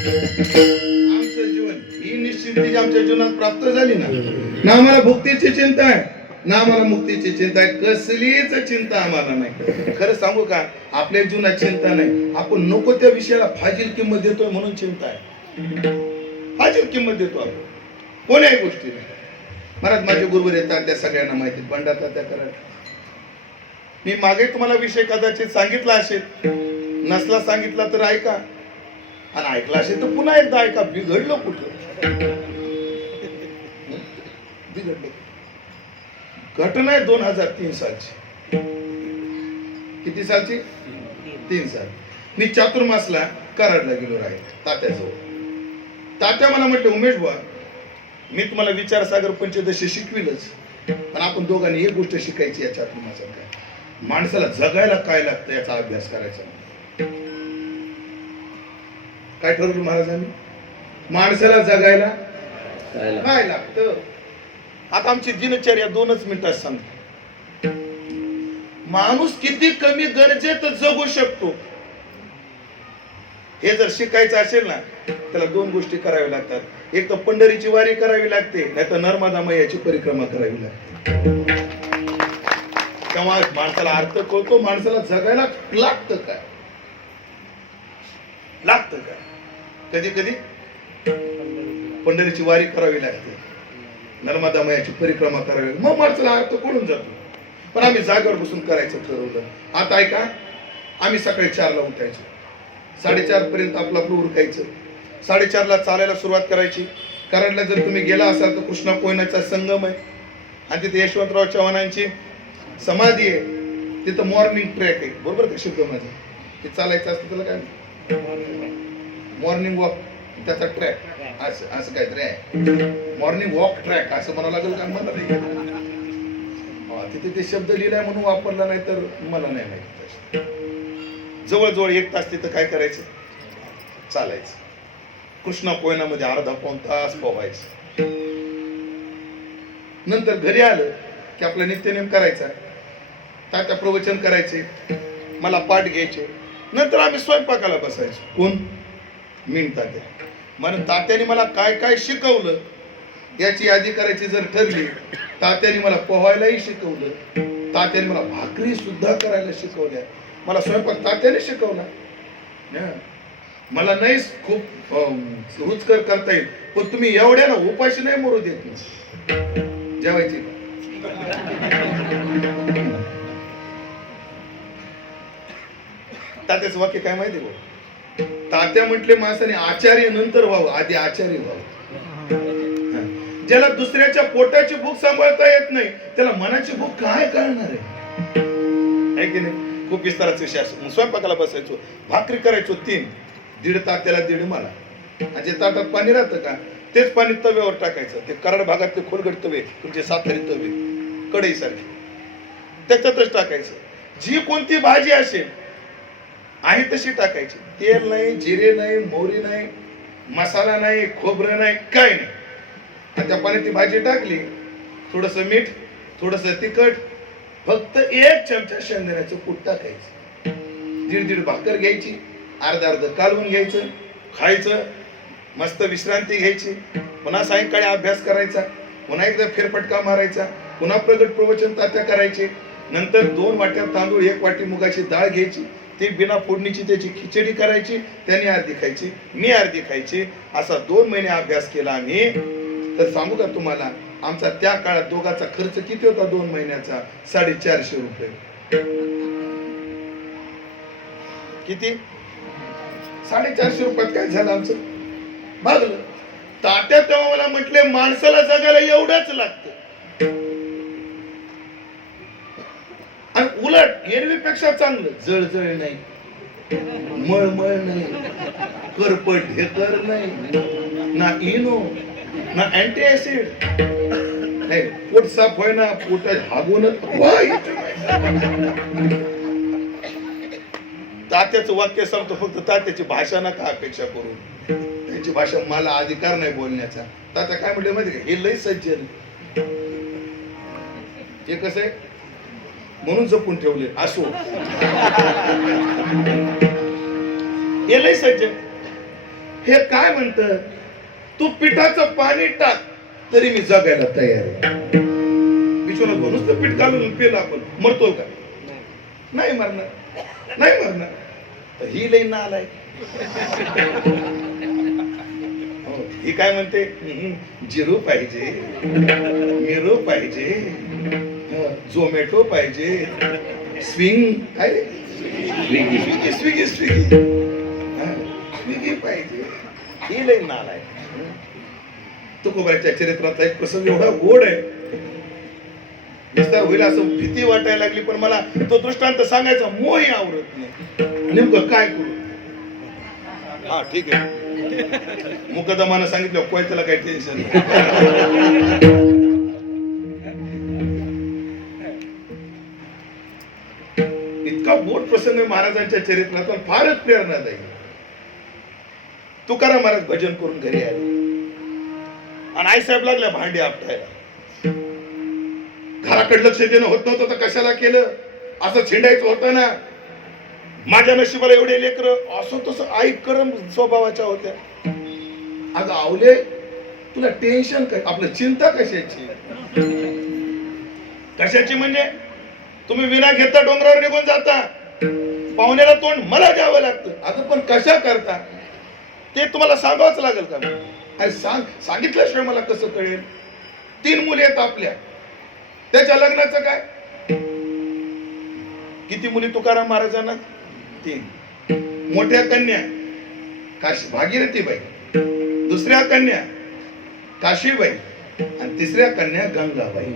आमचं जीवन ही निश्चिंती आमच्या जीवनात प्राप्त झाली ना, ना आम्हाला भुक्तीची चिंता आहे ना आम्हाला मुक्तीची चिंता आहे. कसलीच चिंता आम्हाला नाही. खरं सांगू का, आपल्या जीवनात चिंता नाही. आपण नको त्या विषयाला फाजील किंमत देतोय म्हणून चिंता आहे. फाजील किंमत देतो आपण कोण्याही गोष्टीला. महाराज माझे गुरुवर येतात त्या सगळ्यांना माहिती, बंडाता त्या कराड. मी मागे तुम्हाला विषय कदाचित सांगितला असेल, नसला सांगितला तर ऐका, आणि ऐकला असेल तर पुन्हा एकदा ऐका. बिघडलं कुठं, बिघडलं घटना आहे 2003 सालची. किती सालची? 3 साल. मी चातुर्मासला कराडला गेलो राहिले तात्याजवळ. तात्या मला म्हटले, उमेश बुवा, मी तुम्हाला विचारसागर पंचदशी शिकविलच, पण आपण दोघांनी एक गोष्ट शिकायची या चातुर्मासात. काय माणसाला जगायला काय लागतं याचा अभ्यास करायचा. काय ठरवलं महाराजांनी? माणसाला जगायला काय लागतं. आता आमची दिनचर्या 2च मिनिटात सांगतो. माणूस किती कमी गरजेत जगू शकतो हे जर शिकायचं असेल ना, त्याला 2 गोष्टी कराव्या लागतात. एक तर पंढरीची वारी करावी लागते, नाही तर नर्मदा मैयाची परिक्रमा करावी लागते. तेव्हा माणसाला अर्थ कळतो, माणसाला जगायला लागतं काय, लागतं काय. कधी कधी पंढरीची वारी करावी लागते, नर्मदा मैयाची परिक्रमा करावी लागते, मग माणसाला अर्थ कळून जातो. पण आम्ही जागेवर बसून करायचं ठरवलं. आता ऐका, आम्ही सकाळी 4ला उठायचो, 4:30 पर्यंत आपलं उरकायचं. 4:30ला चालायला सुरुवात करायची. कराडला जर तुम्ही गेला असाल तर कृष्णा कोयनाचा संगम आहे आणि तिथे यशवंतराव चव्हाणांची समाधी आहे. तिथं मॉर्निंग ट्रॅक आहे, बरोबर का शब्द माझा? ते चालायचं असतं त्याला काय मॉर्निंग वॉक, त्याचा ट्रॅक असं असं काहीतरी आहे. मॉर्निंग वॉक ट्रॅक असं म्हणावं लागेल का मला नाही. तिथे ते शब्द लिहिलाय म्हणून वापरला, नाही तर मला नाही माहिती. जवळजवळ 1 तास तिथं काय करायचं? चालायचं. कृष्णा कोयनामध्ये अर्धा पाऊण तास पोहायचं. नंतर घरी आलं की आपला नित्यनेम करायचा, तात्या प्रवचन करायचे, मला पाठ घ्यायचे. नंतर आम्ही स्वयंपाकाला बसायचो. कोण? मी तात्या. म्हणून तात्याने मला काय काय शिकवलं याची यादी करायची जर ठरली, तात्याने मला पोहायलाही शिकवलं, तात्याने मला भाकरी सुद्धा करायला शिकवल्या, मला स्वयंपाक तात्याने शिकवला. मला नाही खूप रुचकर करता येईल, पण तुम्ही एवढ्या ना उपाशी नाही मरू देत नाही. जेवायची तात्याचं वाक्य काय माहिती बघ? तात्या म्हटले, माणसाने आचार्य नंतर व्हावं, आधी आचार्य व्हावं. ज्याला दुसऱ्याच्या पोटाची भूक सांभाळता येत नाही, त्याला मनाची भूक काय कळणार आहे की नाही? खूप विस्ताराचा विषय असतो. स्वयंपाकाला बसायचो, भाकरी करायचो 3, 1.5 तात्याला 1.5 मला. आणि जे ताटात पाणी राहतं का, तेच पाणी तव्यावर टाकायचं. ते कराड भागातले खोलगट तवे, तुमचे सातारी तवे कढई सारखे, त्याच्यातच टाकायचं. जी कोणती भाजी असेल आहे तशी टाकायची. तेल नाही, जिरे नाही, मोहरी नाही, मसाला नाही, खोबरं नाही, काय नाही. त्या पाण्यात ती भाजी टाकली, थोडस मीठ, थोडस तिखट, फक्त 1 चमचा शेंगदाण्याचं कूट टाकायचं. 1.5 भाकर घ्यायची, अर्ध कालवून घ्यायचं, खायचं, मस्त विश्रांती घ्यायची. पुन्हा सायंकाळी अभ्यास करायचा, पुन्हा एकदा फेरफटका मारायचा, पुन्हा प्रगट प्रवचन तात्या करायचे. नंतर 2 वाट्या तांदूळ, 1 वाटी मुगाची डाळ घ्यायची, ती बिना फोडणीची त्याची खिचडी करायची, त्यांनी अर्धी खायची, मी अर्धी खायची. असा 2 महिने अभ्यास केला आम्ही. तर सांगू का तुम्हाला, आमचा त्या काळात दोघांचा खर्च किती होता 2 महिन्याचा? 450 रुपये. किती? 450 रुपयात काय झालं आमचं? भागलं. तात्या तेव्हा मला म्हटले, माणसाला जगायला एवढंच लागतं. आणि उलट एरवीपेक्षा चांगलं, जळजळ नाही, मळमळ नाही, करपट ढेकर नाही, ना इनो, ना अँटी ऍसिड नाही, पोट साफ होय ना, पोटात हागूनच तात्याचं वाक्य सांगतो. फक्त तात्याची भाषा नका अपेक्षा करू, त्यांची भाषा मला अधिकार नाही बोलण्याचा. तात्या काय म्हटलं माहिती का? हे लय सज्जन, हे कसं आहे म्हणून जपून ठेवले असो. हे लय सज्जन. हे काय म्हणतं, तू पिठाचं पाणी टाक तरी मी जगायला तयार आहे. विचारत नुसतं पीठ घालून पेलं आपण मरतो का? नाही मरणार, नाही मरणार. तर ही लई नाल आहे. ही काय म्हणते, जिरू पाहिजे, मिरो पाहिजे, झोमॅटो पाहिजे, स्विंग काय रे, स्विगी स्विगी स्विगी स्विगी पाहिजे. ही लई नाल आहे. तुकोबाच्या चरित्राचा एक प्रसंग एवढा गोड आहे, विस्तार होईल असं भीती वाटायला लागली, पण मला तो दृष्टांत सांगायचा मोही आवडत नाही. नेमकं काय करू? हा ठीक आहे, मुकदमानं सांगितलं कोयत्याला काही टेन्शन नाही. इतका मोठ प्रसंग आहे महाराजांच्या चरित्रातून, फारच प्रेरणादायी. तुकाराम महाराज भजन करून घरी आले आणि आईसाहेब लागल्या भांडी आपटायला. घराकडे लक्ष देणं होत नव्हतं तर कशाला केलं, असं छिंडायचं होतं ना. माझ्या नशिबाला एवढे लेकर, असं तसं आई करम स्वभावाच्या होत्या. अगं आवले, तुला टेन्शन काय, आपलं चिंता कशाची? कशाची म्हणजे तुम्ही विना घेता डोंगरावर निघून जाता, पाहुण्याला तोंड मला द्यावं लागतं. अगं पण कशा करता ते तुम्हाला सांगावंच लागेल का? अरे सांगितल्याशिवाय मला कसं कळेल? 3 मुली आहेत आपल्या, त्याच्या लग्नाचं काय? किती मुली तुकाराम महाराजांना? 3. मोठ्या कन्या काशी भागीरथीबाई, दुसऱ्या कन्या काशीबाई आणि तिसऱ्या कन्या गंगाबाई.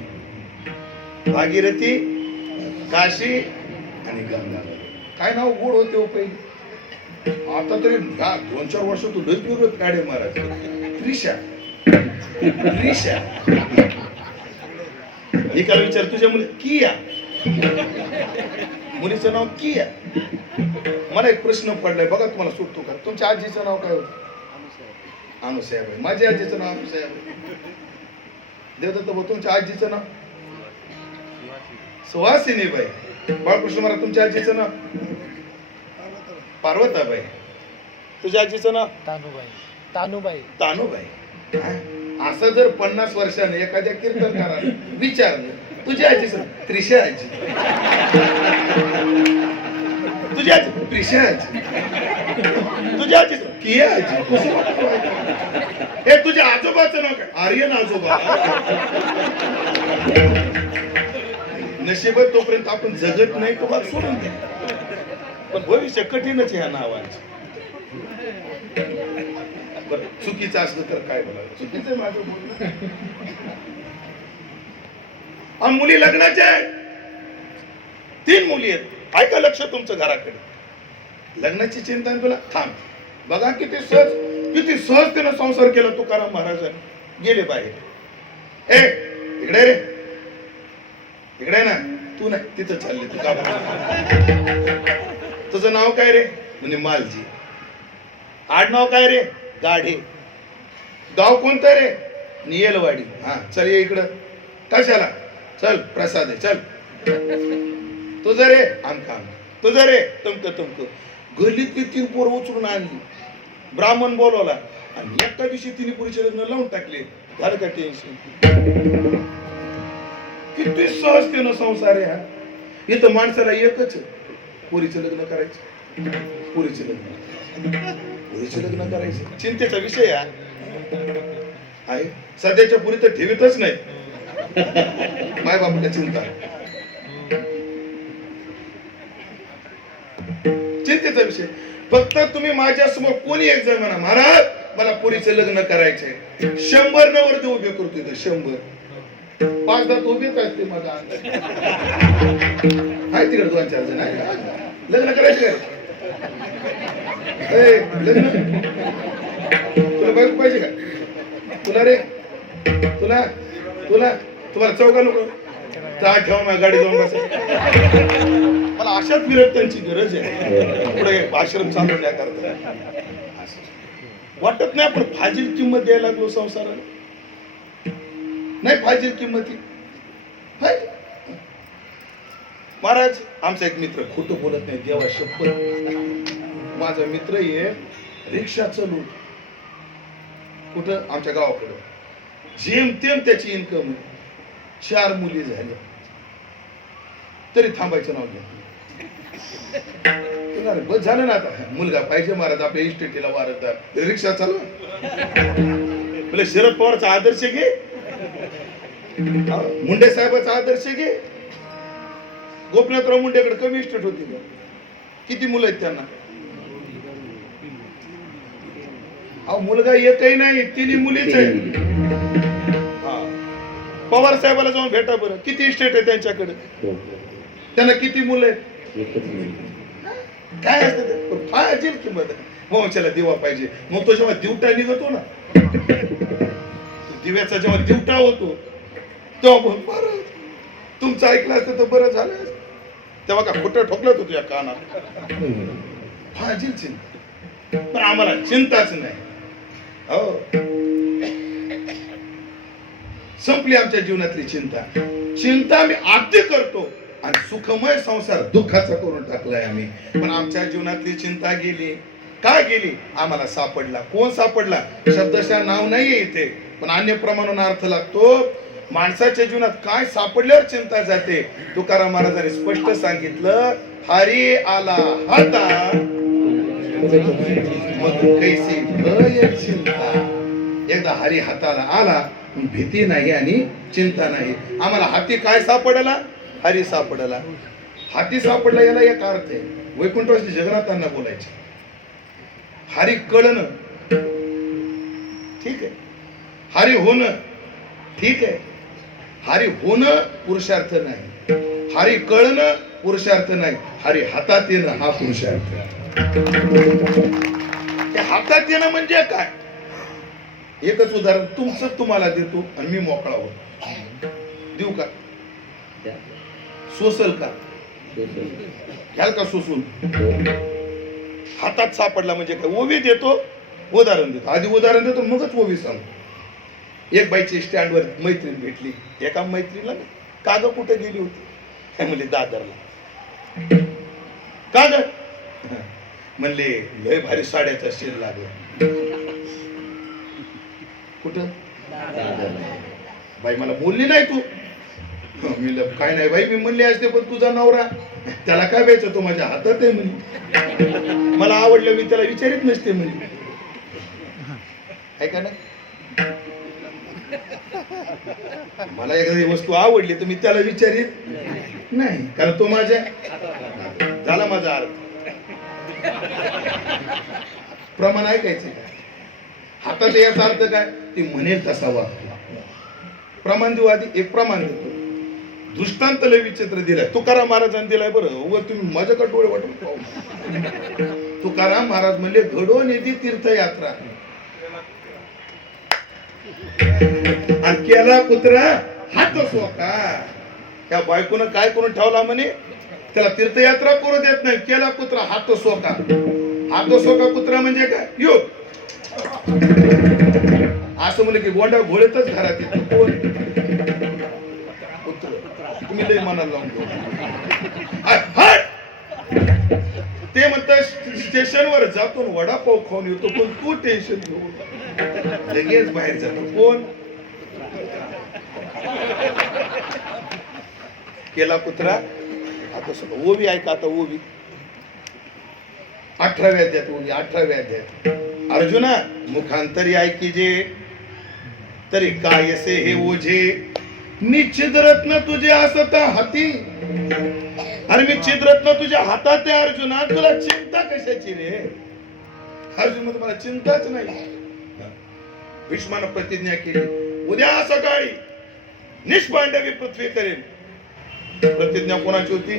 भागीरथी, काशी आणि गंगाबाई. काय नाव गोड होते हो पहिले. आता तरी 2-4 वर्ष तू लस बिघडत काढे महाराज. त्रिशा, त्रिशा. एकाला विचार, तुझ्या मुली किया, मुलीचं नाव किया. मला एक प्रश्न पडलाय बघा, तुम्हाला सुटतो का? तुमच्या आजीचं नाव काय होतं? अनुसयाबाई. माझ्या आजीचं नाव अनुसयाबाई. देवदत्त भाऊ, तुमच्या आजीचं नाव? सुहासिनीबाई. बाळकृष्ण महाराज, तुमच्या आजीचं नाव? पार्वताबाई. तुझ्या आजीचं नाव? तानुबाई. तानुबाई. तानुबाई. असं जर 50 वर्षाने एखाद्या कीर्तनकाराने विचारलं, तुझ्या आजीचं नाव? त्रिशा आजी. तुझ्या आजी? त्रिशा आजी. तुझ्या आजीचं नाव? किया आजी. कसं हे तुझ्या आजोबाचं नाव काय? आर्यन आजोबा. नशिबात तोपर्यंत आपण जगत नाही, तो भाग सोडून द्या. पण भविष्य कठीणच ह्या नावाचं. बरं, चुकीचं असलं तर काय बोला? चुकीचं माझं बोलणं. आणि मुली लग्नाच्या आहेत. 3 मुली आहेत. ऐका लक्ष तुमचं घराकडे. लग्नाची चिंता तुला? थांब, बघा किती सहजतेनं संसार केला तुकाराम महाराजांनी. गेले बाहेर. ए इकडे रे, इकडे ना. तू नाही, तिथं चालले तू का? तुझं नाव काय रे? म्हणजे मालजी. आडनाव काय रे? गाढे. गाव कोणतं रे? नियलवाडी. हा चल ये इकडं. कशाला? चल प्रसाद आहे, चल. तुझं रे? आमका. तुझं रे? तमक तमक. गल्लीतली 3 पोरं उचलून आणली, ब्राह्मण बोलवला आणि एका दिवशी 3 पुरीचे लग्न लावून टाकले. झालं का टेन्शन? किती सहजतेनं संसार आहे हा. इथं माणसाला एकच, पुरीचं लग्न करायचं, पुरीचं लग्न करायचं. चिंतेचा विषय आहे. सध्याच्या पुरी तर ठेवीतच नाही. माय बापाच्या चिंता, चिंतेचा विषय. फक्त तुम्ही माझ्या समोर कोणी एक जण म्हणा, महाराज मला पुरीचं लग्न करायचंय, 100 नवरदेव उभे करतो. 100 5 दात उभेच असते. माझा आहे तिकडे 2-4 जण आहे. लग्न करायचं काय? लग्न तुला बायको पाहिजे का? तुला रे? तुला तुम्हाला चौघा नको? ठेवा माझ्या गाडी जाऊन बसा. मला अशाच विरक्तांची गरज आहे पुढे आश्रम चालवण्याकरता. वाटत नाही आपण फाजील किंमत द्यायला लागलो संसाराला. नाही फाजील किंमती. महाराज, आमचा एक मित्र, खोटं बोलत नाही देवा शपथ, माझा मित्र आहे, रिक्षा चालू कुठं आमच्या गावाकडे. जेमतेम त्याची इन्कम 4 मुली झाल्या तरी थांबायचं नाव घ्या. बस झालं ना, आता मुलगा पाहिजे महाराज आपल्या इस्टेटीला वारसदार. रिक्षा चालू. म्हणजे शरद पवारचा आदर्श घे, मुंडे साहेबाचा आदर्श घे. गोपीनाथराव मुंडेकडे कमी इस्टेट होती का? किती मुलं आहेत त्यांना? मुलगा एकही नाही, 3 मुलीच आहे. पवार साहेबाला जाऊन भेटा बरं, किती इस्टेट आहे त्यांच्याकडे, त्यांना किती मुलं आहेत, काय असतं ते फाजील किंमत आहे. वंशाला दिवा पाहिजे. मग तो जेव्हा दिवटा निघतो ना, दिव्याचा जेव्हा दिवटा होतो तेव्हा बरं तुमचं ऐकलं असतं तर बरं झालं असतं. तेव्हा का खोटं ठोकलं होतं तुझ्या कानात. फाजील चिंता, पण आम्हाला चिंताच नाही. हो, संपली आमच्या जीवनातली चिंता. चिंता मी अति करतो आणि सुखमय संसार दुःखाचा करून टाकलाय आम्ही. पण आमच्या जीवनातली चिंता गेली. का गेली? आम्हाला सापडला. कोण सापडला? शब्दशः नाव नाहीये इथे, पण अन्य प्रमाणात अर्थ लागतो. माणसाच्या जीवनात काय सापडल्यावर चिंता जाते. तुकाराम महाराजांनी स्पष्ट सांगितलं, हरी आला हाता मग कैसी भय चिंता. एकदा हरी हाताला आला, भीती नाही आणि चिंता नाही. आम्हाला हाती काय सापडला? हरी सापडला. हाती सापडला याला एक अर्थ आहे. वैकुंठवासी जगन्नाथांना बोलायचे, हरी कळणं ठीक आहे, हरी होणं ठीक आहे. हरी होणं पुरुषार्थ नाही, हरी कळणं पुरुषार्थ नाही, हरी हातात येणं हा पुरुषार्थ. हातात येणं म्हणजे काय? एकच उदाहरण तुमचं तुम्हाला देतो आणि मी मोकळा होतो. देऊ का? सोसल का? घ्याल का सोसून? हातात सापडला म्हणजे काय? ओवी देतो, उदाहरण देतो. आधी उदाहरण देतो मगच ओवी सांगतो. एक बाईची स्टँडवर मैत्रीण भेटली. एका मैत्रीला का ग कुठे गेली होती? काय म्हणले? दादरला. का ग? म्हणले लय भारी साड्याचा सेल लागला. कुठं? बाई मला बोलली नाही तू. मी काय नाही बाई, मी म्हणले असते पण तुझा नवरा त्याला काय व्हायचं, तो माझ्या हातात आहे म्हणे. मला आवडलं मी त्याला विचारित नसते म्हणे. ऐका ना, मला एखादी वस्तू आवडली तर मी त्याला विचारित नाही, कारण तो माझ्या झाला. माझा अर्थ प्रमाण ऐकायचं का? हातात याचा अर्थ काय? ती म्हणेल तसा वागतो. प्रमाण देऊ. आधी एक प्रमाण देतो. दृष्टांत लय विचित्र दिलाय तुकाराम महाराजांनी दिलाय. बरं वर तुम्ही माझ्याकडे डोळे वाटून पाहू. तुकाराम महाराज म्हणले, घडोन येते तीर्थयात्रा आणि केला कुत्रा हात सोका. त्या बायकोनं काय करून ठेवला म्हणे? त्याला तीर्थयात्रा करू देत नाही. केला कुत्रा हात सोका. हात सोका कुत्रा म्हणजे काय? यो असं म्हणलं की गोंडा घोळेतच घरात येतो. कोण? कुत्र. तुम्ही लय मनाला लावून ते म्हणतात स्टेशनवर जातो वडापाव खाऊन येतो, पण तू टेन्शन घेऊ लगेच बाहेर जातो. कोण? केला कुत्रा आता सगळं. ओवी ऐका आता. ओवी 18व्या अध्यायात. ओवी 18व्या अध्यायात. अर्जुना मुखांतरी ऐकीजे तरी कायसे हे ओझे, मी छिद्रत्न तुझे असता हाती. अरे मी छिद्रत्न तुझ्या हातात आहे अर्जुना, तुला चिंता कशाची रे? अर्जुन म्हणतो मला चिंताच नाही. भीष्मानं प्रतिज्ञा केली, उद्या सकाळी निष्पांडवी पृथ्वी करेल. प्रतिज्ञा कोणाची होती?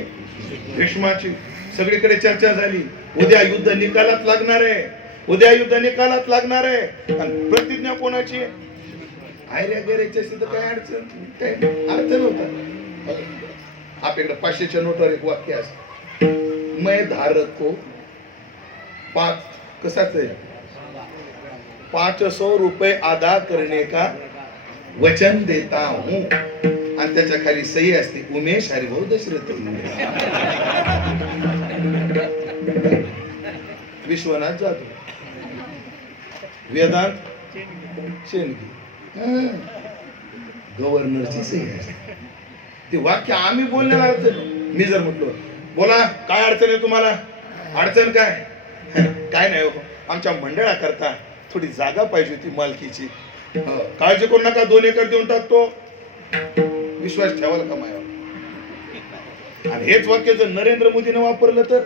भीष्माची. सगळीकडे चर्चा झाली. उद्या युद्ध निकालात लागणार आहे, उद्या युद्ध निकालात लागणार आहे. आणि प्रतिज्ञा कोणाची? आयऱ्या गेऱ्याच्या सिद्ध काय अडचण, काय अर्थ नव्हता. आपल्याकडे 500च्या नोटवर एक वाक्य असत, मैं धारक को 5 कसाच आहे 500 रुपये अदा करने का वचन देता हूं. आणि त्याच्या खाली सही असते, उमेश हरिभाऊ दशरथ. विश्वनाथ जाधव, वेदांत शेणगी, गव्हर्नरची सही असते. ते वाक्य आम्ही बोलण्याला अर्थ. मी जर म्हटलो बोला काय अडचण आहे तुम्हाला? अडचण काय? काय नाही हो, आमच्या मंडळाकरता थोडी जागा पाहिजे होती मालकीची. काळजी करू नका, 2 एकर देऊन टाकतो. विश्वास ठेवाल का मायावर? आणि हेच वाक्य जर नरेंद्र मोदीने वापरलं तर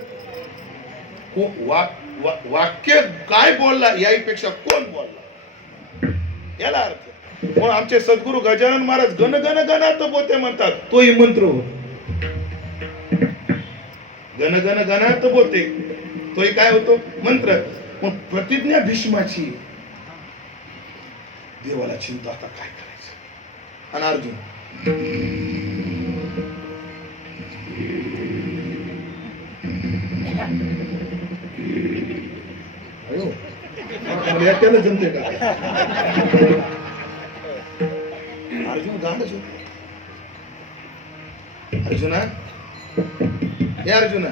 वाक्य काय बोलला याहीपेक्षा कोण बोलला याला अर्थ. मग आमचे सद्गुरू गजानन महाराज गण गण गणात बोते म्हणतात, तोही मंत्र होत. गण गण गणात बोते तोही काय होतो? मंत्र. मग प्रतिज्ञा भीष्माची, देवाला चिंता आता काय करायचं. आणि अर्जुन त्याला जमते का? अर्जुन गाणच होत. अर्जुना, हे अर्जुना,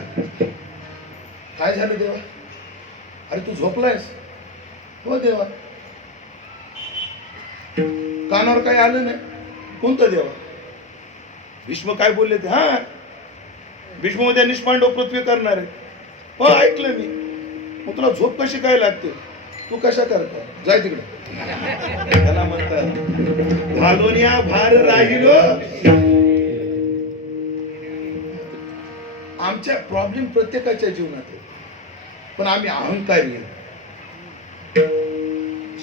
काय झालं देवा? अरे तू झोपलायस? हो देवा. कानावर काय आलं नाही? कोणतं देवा? भीष्म काय बोलले ते? हा, भीष्म मध्ये निष्पांडव पृथ्वी करणार आहे. हो ऐकलं मी. मग तुला झोप कशी काय लागते? तू कशा करता? जाय तिकडे. त्याला म्हणतात भालोनिया भार राहिलो. आमच्या प्रॉब्लेम प्रत्येकाच्या जीवनात आहे, पण आम्ही अहंकारी आहे.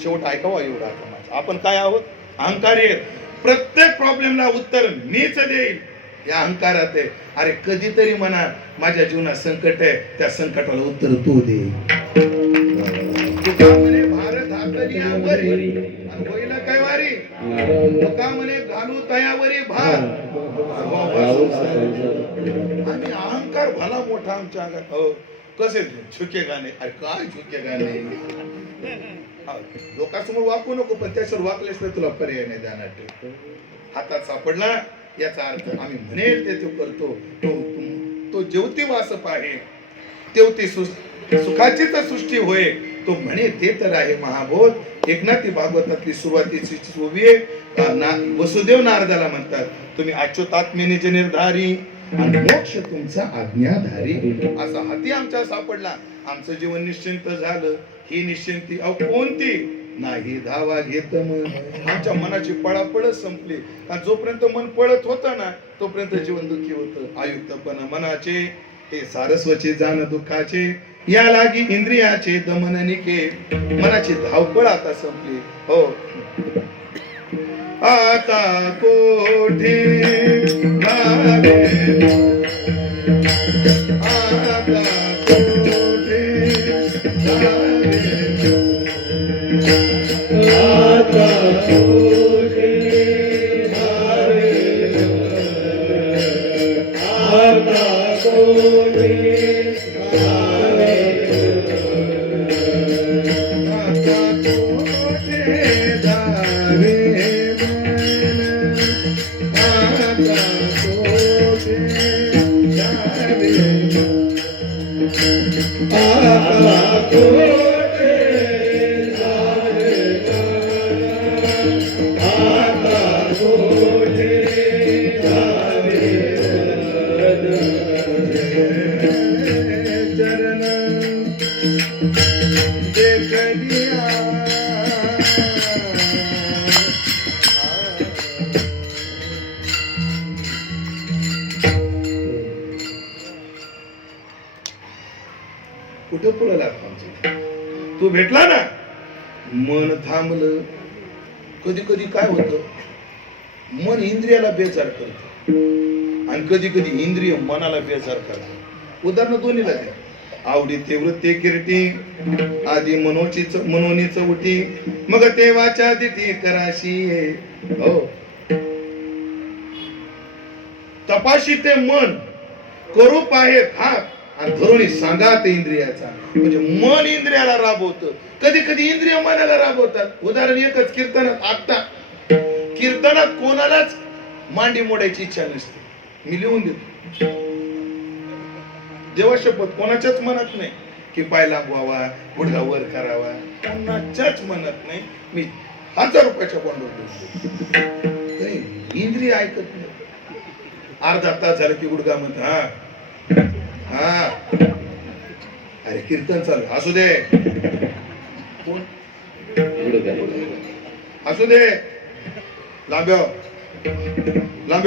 शेवट ऐकावा एवढा आता माझा. आपण काय आहोत? अहंकारी आहे. प्रत्येक प्रॉब्लेमला उत्तर मीच देईल या अहंकारात आहे. अरे कधीतरी म्हणा माझ्या जीवनात संकट आहे, त्या संकटाला उत्तर तू दे. तुका म्हणे भारत हातनियावरी आणि होईना काय वारी. तुका म्हणे घालू तयावरी भार. आम्ही अहंकार भला मोठा आमच्या अंगात. हो कसे झुके गाणे. अरे काय झुके गाणे. लोकांसमोर वाकू नको, पण त्याच्यावर वाकलेस तर तुला पर्याय नाही. ध्यानात हातात सापडला याचा अर्थ आम्ही म्हणेल ते तो करतो. तो जेवती वासप आहे, तेवती सुखाचीच सृष्टी होय. तो म्हणे ते तर आहे महाबोध. एकनाथी भागवतातली सुरुवातीची ओवी आहे. वसुदेव नारदाला म्हणतात, तुम्ही अच्युतात्म्याने निर्धारी आणि मोक्ष तुमचा आज्ञाधारी. असा हाती आमच्या सापडला. आमचं जीवन निश्चिंत झालं. ही निश्चिंती कोणती नाही धावा घेत मन. आमच्या मनाची पळापळच संपली. कारण जोपर्यंत मन पळत होतं ना तोपर्यंत जीवन दुःखी होतं. आयुक्तपणा मनाचे हे सारस्वचे जाण दुःखाचे. या लागी इंद्रियाचे दमन निके. मनाची धावपळ आता संपली. हो आता कोठे भावे, आता कोठे भावे, आता कोठे भावे, आता कोठे भावे, आता कोठे धावे मन, आता कोठे धावे, आता कोठे चरण देखलिया. कुठं पुढं लागतो आमचं? तू भेटला ना, मन थांबलं. कधी कधी काय होतं, मन इंद्रियाला बेजार करतं आणि कधी कधी इंद्रिय मनाला बेजार करतात. उदाहरण दोन्हीला द्या. आवडी ते वृत्ती किरटी आधी मनोनीच उठी मग ते वाचा दिठी कराशी. हो तपाशी ते मन करू पाहे हात आणि धरुणी सांगा ते इंद्रियाचा. म्हणजे मन इंद्रियाला राबवतं. कधी कधी इंद्रिय मनाला राबवतात. उदाहरण एकच. कीर्तनात आता कीर्तनात कोणालाच मांडी मोडायची इच्छा नसते. मी लिहून देतो देवा शपथ. कोणाच्याच मनात नाही की पाय लागवावा, गुडघा वर करावा. कोणाच्याच मनात नाही. मी 1000 रुपयाच्या बॉन्डवर देतो. इंद्रिय ऐकत नाही. अर्धा तास झालं की गुडघा म्हणत हा हा. अरे कीर्तन चालू असू दे. कोण असू दे. लांब्यो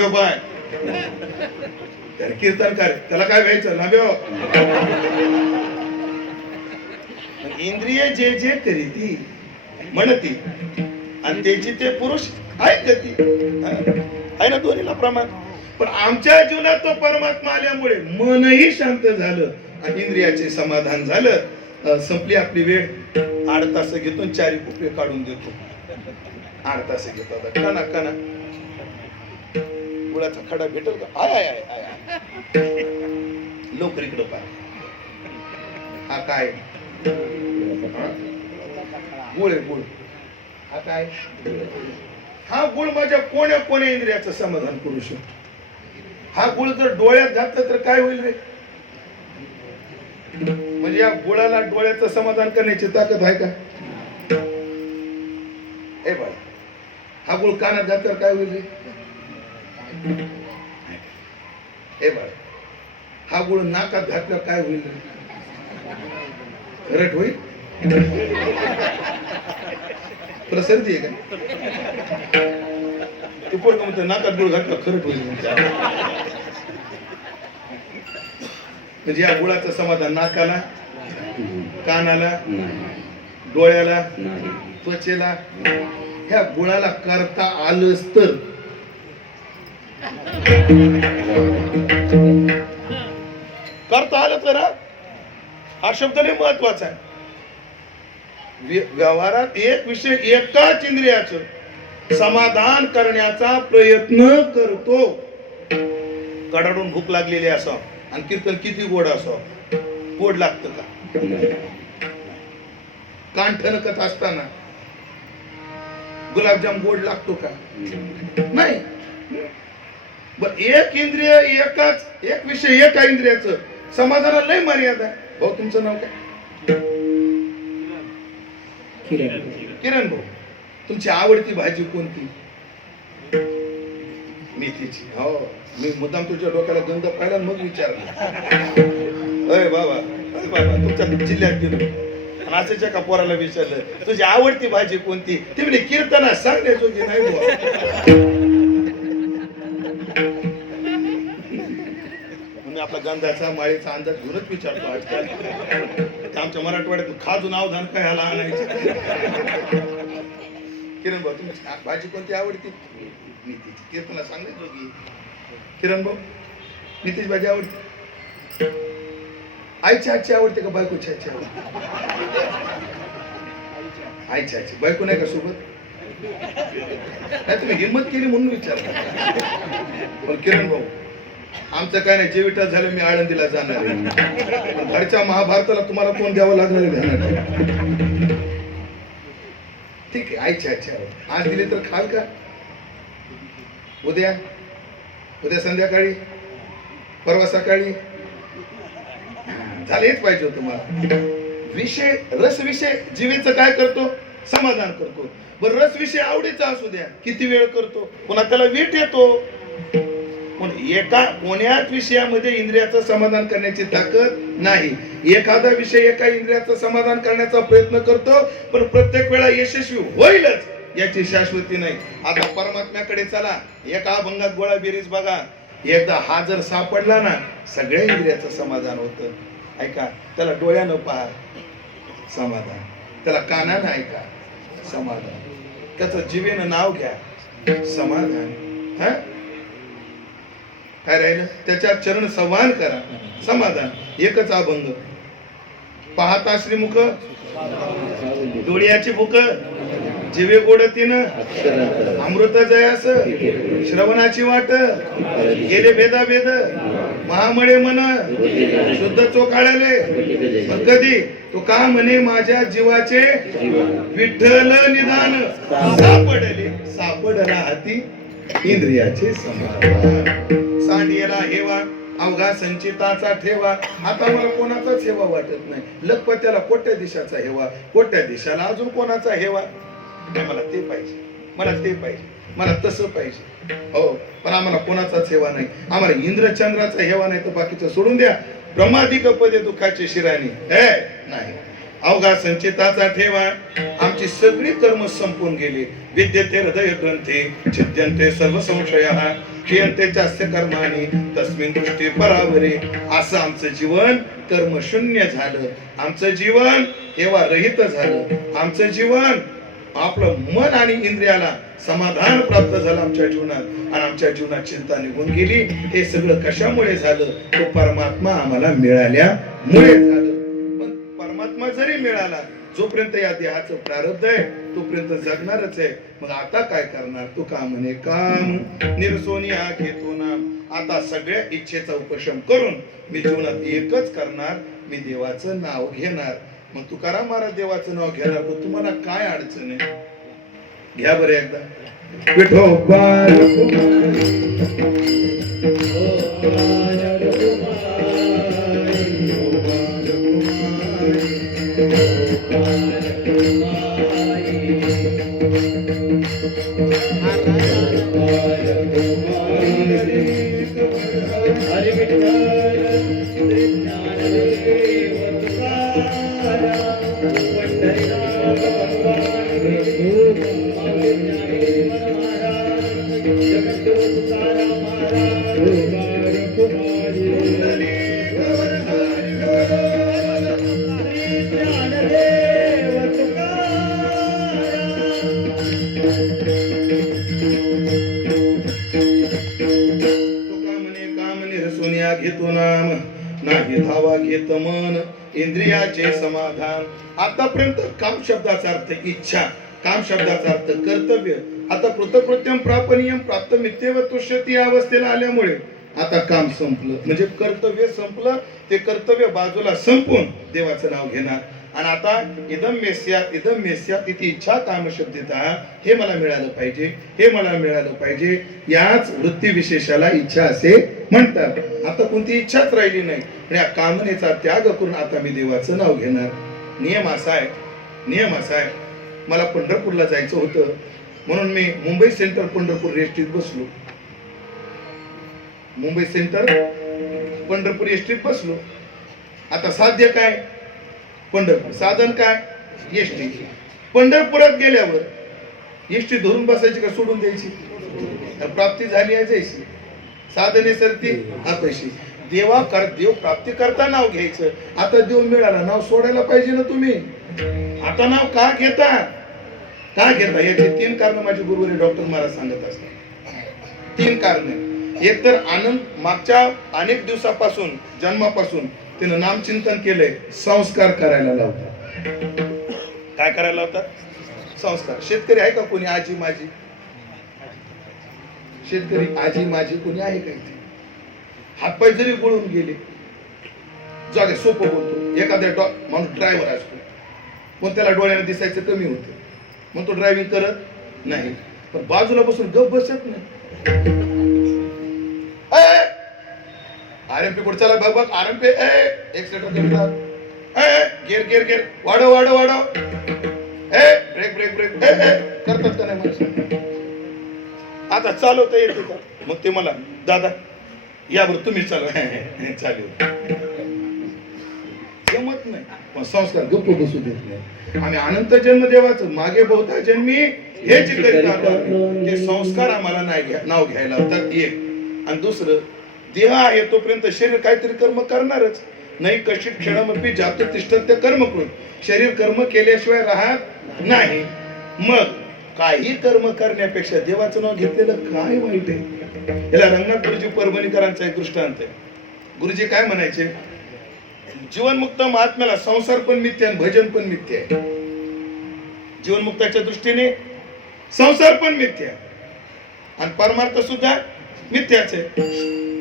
पाय. कीर्तन कर, त्याला काय व्हायचं? लांब्यो. इंद्रिय जे जे करीती म्हणती आणि आणि त्याची ते पुरुष आहेत गती आहे ना दोन्हीला प्रमाण. पण आमच्या जीवनात तो परमात्मा आल्यामुळे मनही शांत झालं आणि इंद्रियाचे समाधान झालं. संपली आपली वेळ. 8 तास घेतो 4 कुपे काढून देतो. 8 तास घेतो आता काना काना गुळाचा खडा भेटेल का? आय आय आय आय लवकर इकडं पाय. हा काय गुळ आहे गुळ. हा काय? हा गुळ माझ्या कोण्या कोण्या इंद्रियाचं समाधान करू शकतो. हा गुळ जर डोळ्यात घातलं तर काय होईल रे? म्हणजे या गुळाला डोळ्याचं समाधान करण्याची ताकद आहे का? ए बाळा, हा गुळ कानात घातल्यावर काय होईल रे? ए बाळा, हा गुळ नाकात घातल्यावर काय होईल रे? खरट होईल? प्रसर्दी आहे का? ते पोरग म्हणते नाकात गुळ घातलं खरट होईल. म्हणजे या गुळाचं समाधान नाकाला, कानाला, डोळ्याला, त्वचेला ह्या गुळाला करता आलंच तर करता आलं तर हा शब्द लय महत्वाचा आहे. व्यवहारात एक विषय एकाच इंद्रियाचं समाधान करण्याचा प्रयत्न करतो. कडाडून भूक लागलेली असावं आणि कीर्तन किती गोड असावं, गोड लागतं का? कान ठणकत असताना गुलाबजाम गोड लागतो का? नाही. बर एक इंद्रिय एकाच एक विषय एका इंद्रियाचं समाधानाला लय मर्यादा आहे. भाऊ तुमचं नाव काय? किरण भाऊ. तुमची आवडती भाजी कोणती? मेथीची. हो, मी मुद्दाम तुझ्या डोक्याला गंध पाहिला मग विचारलं. अय बाबा, अय बाबा, तुमच्या जिल्ह्यात गेलो आणि आजच्या का पोराला विचारलं तुझी आवडती भाजी कोणती? ती म्हणजे कीर्तना सांगण्याजोगी नाही बुवा. आपला गंधाचा माळीचा अंदाज घेऊनच विचारतो आजकाल. आमच्या मराठवाड्यात खाजून अवधान काय ह्याला आणायचं. किरण भाऊ तुमची भाजी कोणती आवडती? मेथीची. कीर्तना सांगण्याजोगी. किरण भाऊ मेथीची भाजी आवडते? आईची आजची आवडते का बायकोची आजची आवडते? आईची आजची. बायको नाही का सोबत? नाही तुम्ही हिंमत केली म्हणून विचारता. पण किरण भाऊ आमचं काय नाही, जेविटा झालं मी आळंदीला जाणार आहे. घरच्या महाभारताला तुम्हाला कोण द्यावं लागणार आहे? ठीक आहे, आईच्या आजच्या आज दिली तर खाल का? उद्या उद्या संध्याकाळी, परवा सकाळी झालं. हेच पाहिजे होतं मला. विषय रस विषय जीवेचं काय करतो? समाधान करतो. बरं रस विषय आवडीचा असू द्या, किती वेळ करतो? पुन्हा त्याला वीट येतो. पण एका कोण्याच विषयामध्ये इंद्रियाचं समाधान करण्याची ताकद नाही. एखादा विषय एका इंद्रियाचं समाधान करण्याचा प्रयत्न करतो पण प्रत्येक वेळा यशस्वी होईलच याची शाश्वती नाही. आता परमात्म्याकडे चला, एका अभंगात गोळा बेरीज बघा. एकदा हा जर सापडला ना सगळ्या इंद्रियाचं समाधान होतं. ऐका, त्याला डोळ्यानं पहा समाधान, त्याला कानानं ऐका समाधान, त्याचं जिभेनं नाव घ्या समाधान. हा काय राहिलं? त्याच्या चरण संवाहन करा समाधान. एकच अभंग. पाहता श्रीमुख डोळ्याची भूक, जिवे गोडतीनं अमृत जयास, श्रवणाची वाट गेले भेदा भेद, महामळे मन शुद्ध चोकाळले. कधी तो का म्हणे माझ्या जीवाचे विठ्ठल निदान, सापडले सापडला हाती इंद्रियाचे समाधान. सांडियेला हेवा अवघा संचिताचा ठेवा. आता मला कोणाचाच हेवा वाटत नाही. लखपत्याला कोट्या दिशाचा हेवा, कोट्या दिशाला अजून कोणाचा हेवा नाही. मला ते पाहिजे, मला ते पाहिजे, मला तसं पाहिजे. हो, पण आम्हाला कोणाचाच हेवा नाही. आम्हाला इंद्रचंद्राचा हेवा नाही तर बाकीचं सोडून द्या. ब्रह्मादिक पदे दुःखाची शिराणी नाही. अवघा संचिताचा ठेवा. आमची सगळी कर्म संपून गेली. विद्यते हृदय ग्रंथी छिद्यंते सर्व संशय क्षीयंते जास्य कर्माणी तस्मिन दृष्टी परावरे. असं आमचं जीवन कर्मशून्य झालं. आमचं जीवन हेवा रहित झालं. आमचं जीवन आपलं मन आणि इंद्रियाला समाधान प्राप्त झालं आमच्या जीवनात आणि आमच्या जीवनात चिंता निघून गेली. हे सगळं कशामुळे झालं? तो परमात्मा आम्हाला मिळाल्यामुळे झालं. पण परमात्मा जरी मिळाला, जोपर्यंत या देहाचं प्रारब्ध आहे तोपर्यंत जगणारच आहे. मग आता काय करणार? तू का म्हणे काम निरसोनिया घेतो नाम. आता सगळ्या इच्छेचा उपशम करून मी जीवनात एकच करणार, मी देवाचं नाव घेणार. मग तुकाराम महाराज देवाचं नाव घेणार, तर तुम्हाला काय अडचण आहे? घ्या बरं एकदा विठोबा हरे विठ्ठल श्री ज्ञानदेव तुकाराम पंढरीनाथ भगवान विठू ज्ञानेश्वर महाराज जगद्गुरु तुकाराम महाराज कुमारी श्री ज्ञानदेव सोनिया घेतो नाम, नाही धावा घेत मन, इंद्रियाचे समाधान. आतापर्यंत काम शब्दाचा अर्थ इच्छा, काम शब्दाचा अर्थ कर्तव्य. आता कृतकृत्यम प्रापणीयम प्राप्त मित्येव तुष्यति या अवस्थेला आल्यामुळे आता काम संपलं, म्हणजे कर्तव्य संपलं. ते कर्तव्य बाजूला संपून देवाचं नाव घेणार. आणि आता इदम मेस्यात इथे इच्छा काम शब्दिता, हे मला मिळालं पाहिजे, हे मला मिळालं पाहिजे. याच वृत्ती विशेषाला इच्छा असे म्हणतात. आता कोणती इच्छाच राहिली नाही आणि या कामनेचा त्याग करून आता मी देवाचं नाव घेणार. नियम असा आहे, मला पंढरपूरला जायचं होतं म्हणून मी मुंबई सेंटर पंढरपूर एसटीत बसलो. मुंबई सेंटर पंढरपूर एसटीत बसलो. आता साध्य काय? पंढरपूर. साधन काय? एसटी. पंढरपुरात गेल्यावर एसटी धरून बसायची का सोडून द्यायची? प्राप्ती झाली आहे जैसी, साधने सरती अपयशी. देव प्राप्ती करता नाव घ्यायचं. आता देव मिळाला, नाव सोडायला पाहिजे ना तुम्ही. आता नाव का घेता? याचे 3 कारण माझे गुरुवारी डॉक्टर महाराज सांगत असतात. 3 कारण. एक तर आनंद, मागच्या अनेक दिवसापासून, जन्मापासून तिनं नामचिंतन केलंय. संस्कार करायला लावतात. काय करायला लावतात? संस्कार. शेतकरी आहे का कोणी? आजी माझी शेतकरी, आजी माझी कोणी आहे का इथे? हातपाय जरी गळून गेले, जागे सोपं बोलतो. एखाद्या माणूस ड्रायव्हर असतो, पण त्याला डोळ्याने दिसायचं कमी होतं, मग तो ड्रायव्हिंग करत नाही. पण बाजूला बसून गप बसत नाही. आरएमपी पुढे चला, बघ आरएमपी, गेर वाढव, ब्रेक करतात का नाही माणसं? आता चालवता येते का? मग ते मला, दादा या बरं तुम्ही चालव. चालेल, जमत नाही. पण संस्कार गप्प बसू देत नाही. आम्ही अनंत जन्म देवाचं मागे बहुता जन्मी हे जे ते संस्कार आम्हाला नाव घ्यायला होतात. एक. आणि दुसरं, देह आहे तोपर्यंत शरीर काहीतरी कर्म करणारच. नाही कष्ट क्षणमपी जातो तिष्ठत ते कर्म करून. शरीर कर्म केल्याशिवाय राहत नाही. मग काही कर्म करण्यापेक्षा देवाचं नाव घेतलेलं काय वाईट आहे? याला रंगनाथ गुरुजी परभणीकरांचा एक दृष्टांत आहे. गुरुजी काय म्हणायचे? जीवनमुक्त महात्म्याला संसार पण मिथ्या आणि भजन पण मिथ्या आहे. जीवनमुक्ताच्या दृष्टीने संसार पण मिथ्या आणि परमार्थ सुद्धा मिथ्याच आहे.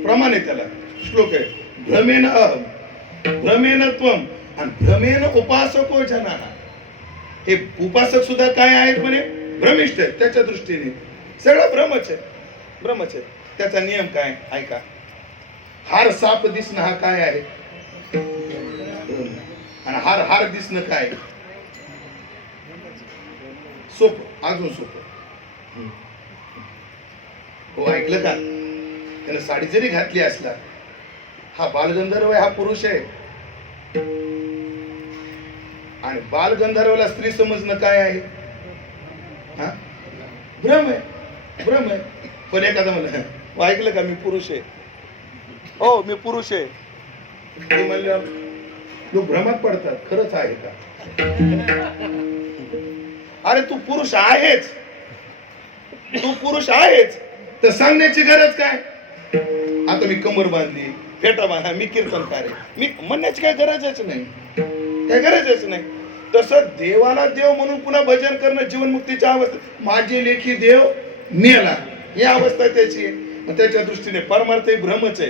प्रमाणे त्याला श्लोक आहे, भ्रमेन अहम भ्रमेन त्वम आणि भ्रमेन उपासको जना. हे उपासक सुद्धा काय आहेत म्हणे? भ्रमिष्ठ आहेत. त्याच्या दृष्टीने सगळं भ्रमच आहे. त्याचा नियम काय ऐका. हार साप दिसणं हा काय आहे? आणि हार दिसणं काय? सोपं, अजून सोपं. हो, ऐकलं का? त्यानं साडी जरी घातली असला, हा बालगंधर्व आहे, हा पुरुष आहे. आणि बालगंधर्वाला स्त्री समजणं काय आहे? हा, भ्रम आहे. पण एखादा म्हणलं, ऐकलं का मी पुरुष आहे, हो मी पुरुष आहे, ते म्हणलं लोक भ्रमात पडतात. खरंच आहे का? अरे तू पुरुष आहेच, तू पुरुष आहेच, तर सांगण्याची गरज काय? आता मी कमर बांधली, फेटा बांधा, मी कीर्तनकार आहे, मी म्हणण्याची काय गरजच नाही, काय गरजच नाही. तसं देवाला देव म्हणून पुन्हा भजन करणं जीवनमुक्तीच्या अवस्था. माझे लेखी देव मेला, ही अवस्था त्याची आहे. मग त्याच्या दृष्टीने परमार्थ भ्रमच आहे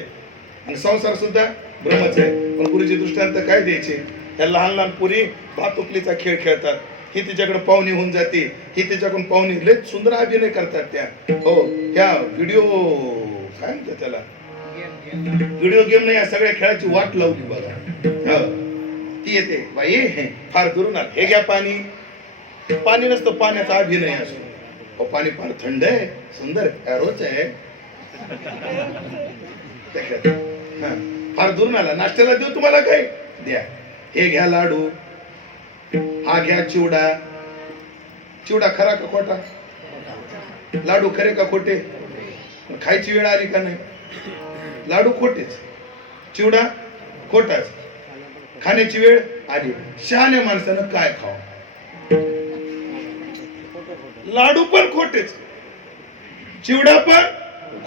आणि संसार सुद्धा भ्रमच आहे. पण गुरुजी दृष्टांत काय द्यायचे? या लहान लहान पुरी भातुकलीचा खेळ खेळतात, ही तिच्याकडे पाहुणी होऊन जाते, ही तिच्याकडून पाहुणी लय सुंदर अभिनय करतात त्या. हो, त्या व्हिडिओ काय म्हणतात त्याला, व्हिडिओ गेम नाही, या सगळ्या खेळाची वाट लावली बघा. ती येते बाई फार दुरून आल, हे घ्या पाणी. पाणी नसतं, पाण्याचा अभिनय असतो. पाणी फार थंड आहे, सुंदर रोज आहे. फार दुरून आला, नाश्त्याला देऊ तुम्हाला काय? द्या, हे घ्या लाडू, हा घ्या चिवडा. चिवडा खरा का खोटा? लाडू खरे का खोटे? खायची वेळ आली का नाही? लाडू खोटेच, चिवडा खोटाच. खाण्याची वेळ आली, शहाण्या माणसानं काय खाव? लाडू पण खोटेच, चिवडा पण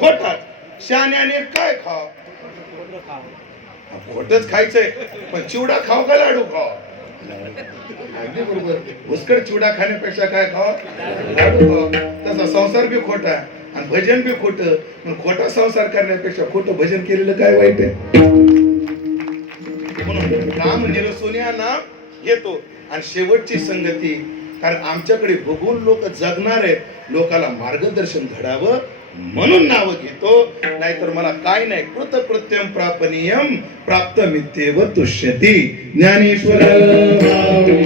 खोटाच. शहाण्याने काय खाव? खोटच खायचंय, पण चिवडा खाव का लाडू खाव? अगदी बरोबर. उस्कड चिवडा खाण्यापेक्षा काय खाव? लाडू खाव. तसा संसार बी खोटा आणि भजन बी खोट. पण खोटा संसार करण्यापेक्षा खोटं भजन केलेलं काय वाईट आहे? म्हणून नाम निरसुन्या नाम घेतो. आणि शेवटची संगती, कारण आमच्याकडे बघून लोक जगणार आहेत, लोकाला मार्गदर्शन घडावं म्हणून नाव घेतो. नाहीतर मला काय नाही. कृतकृत्यम प्रापनीयम प्राप्त मित्येव तुष्यति. ज्ञानेश्वर भावे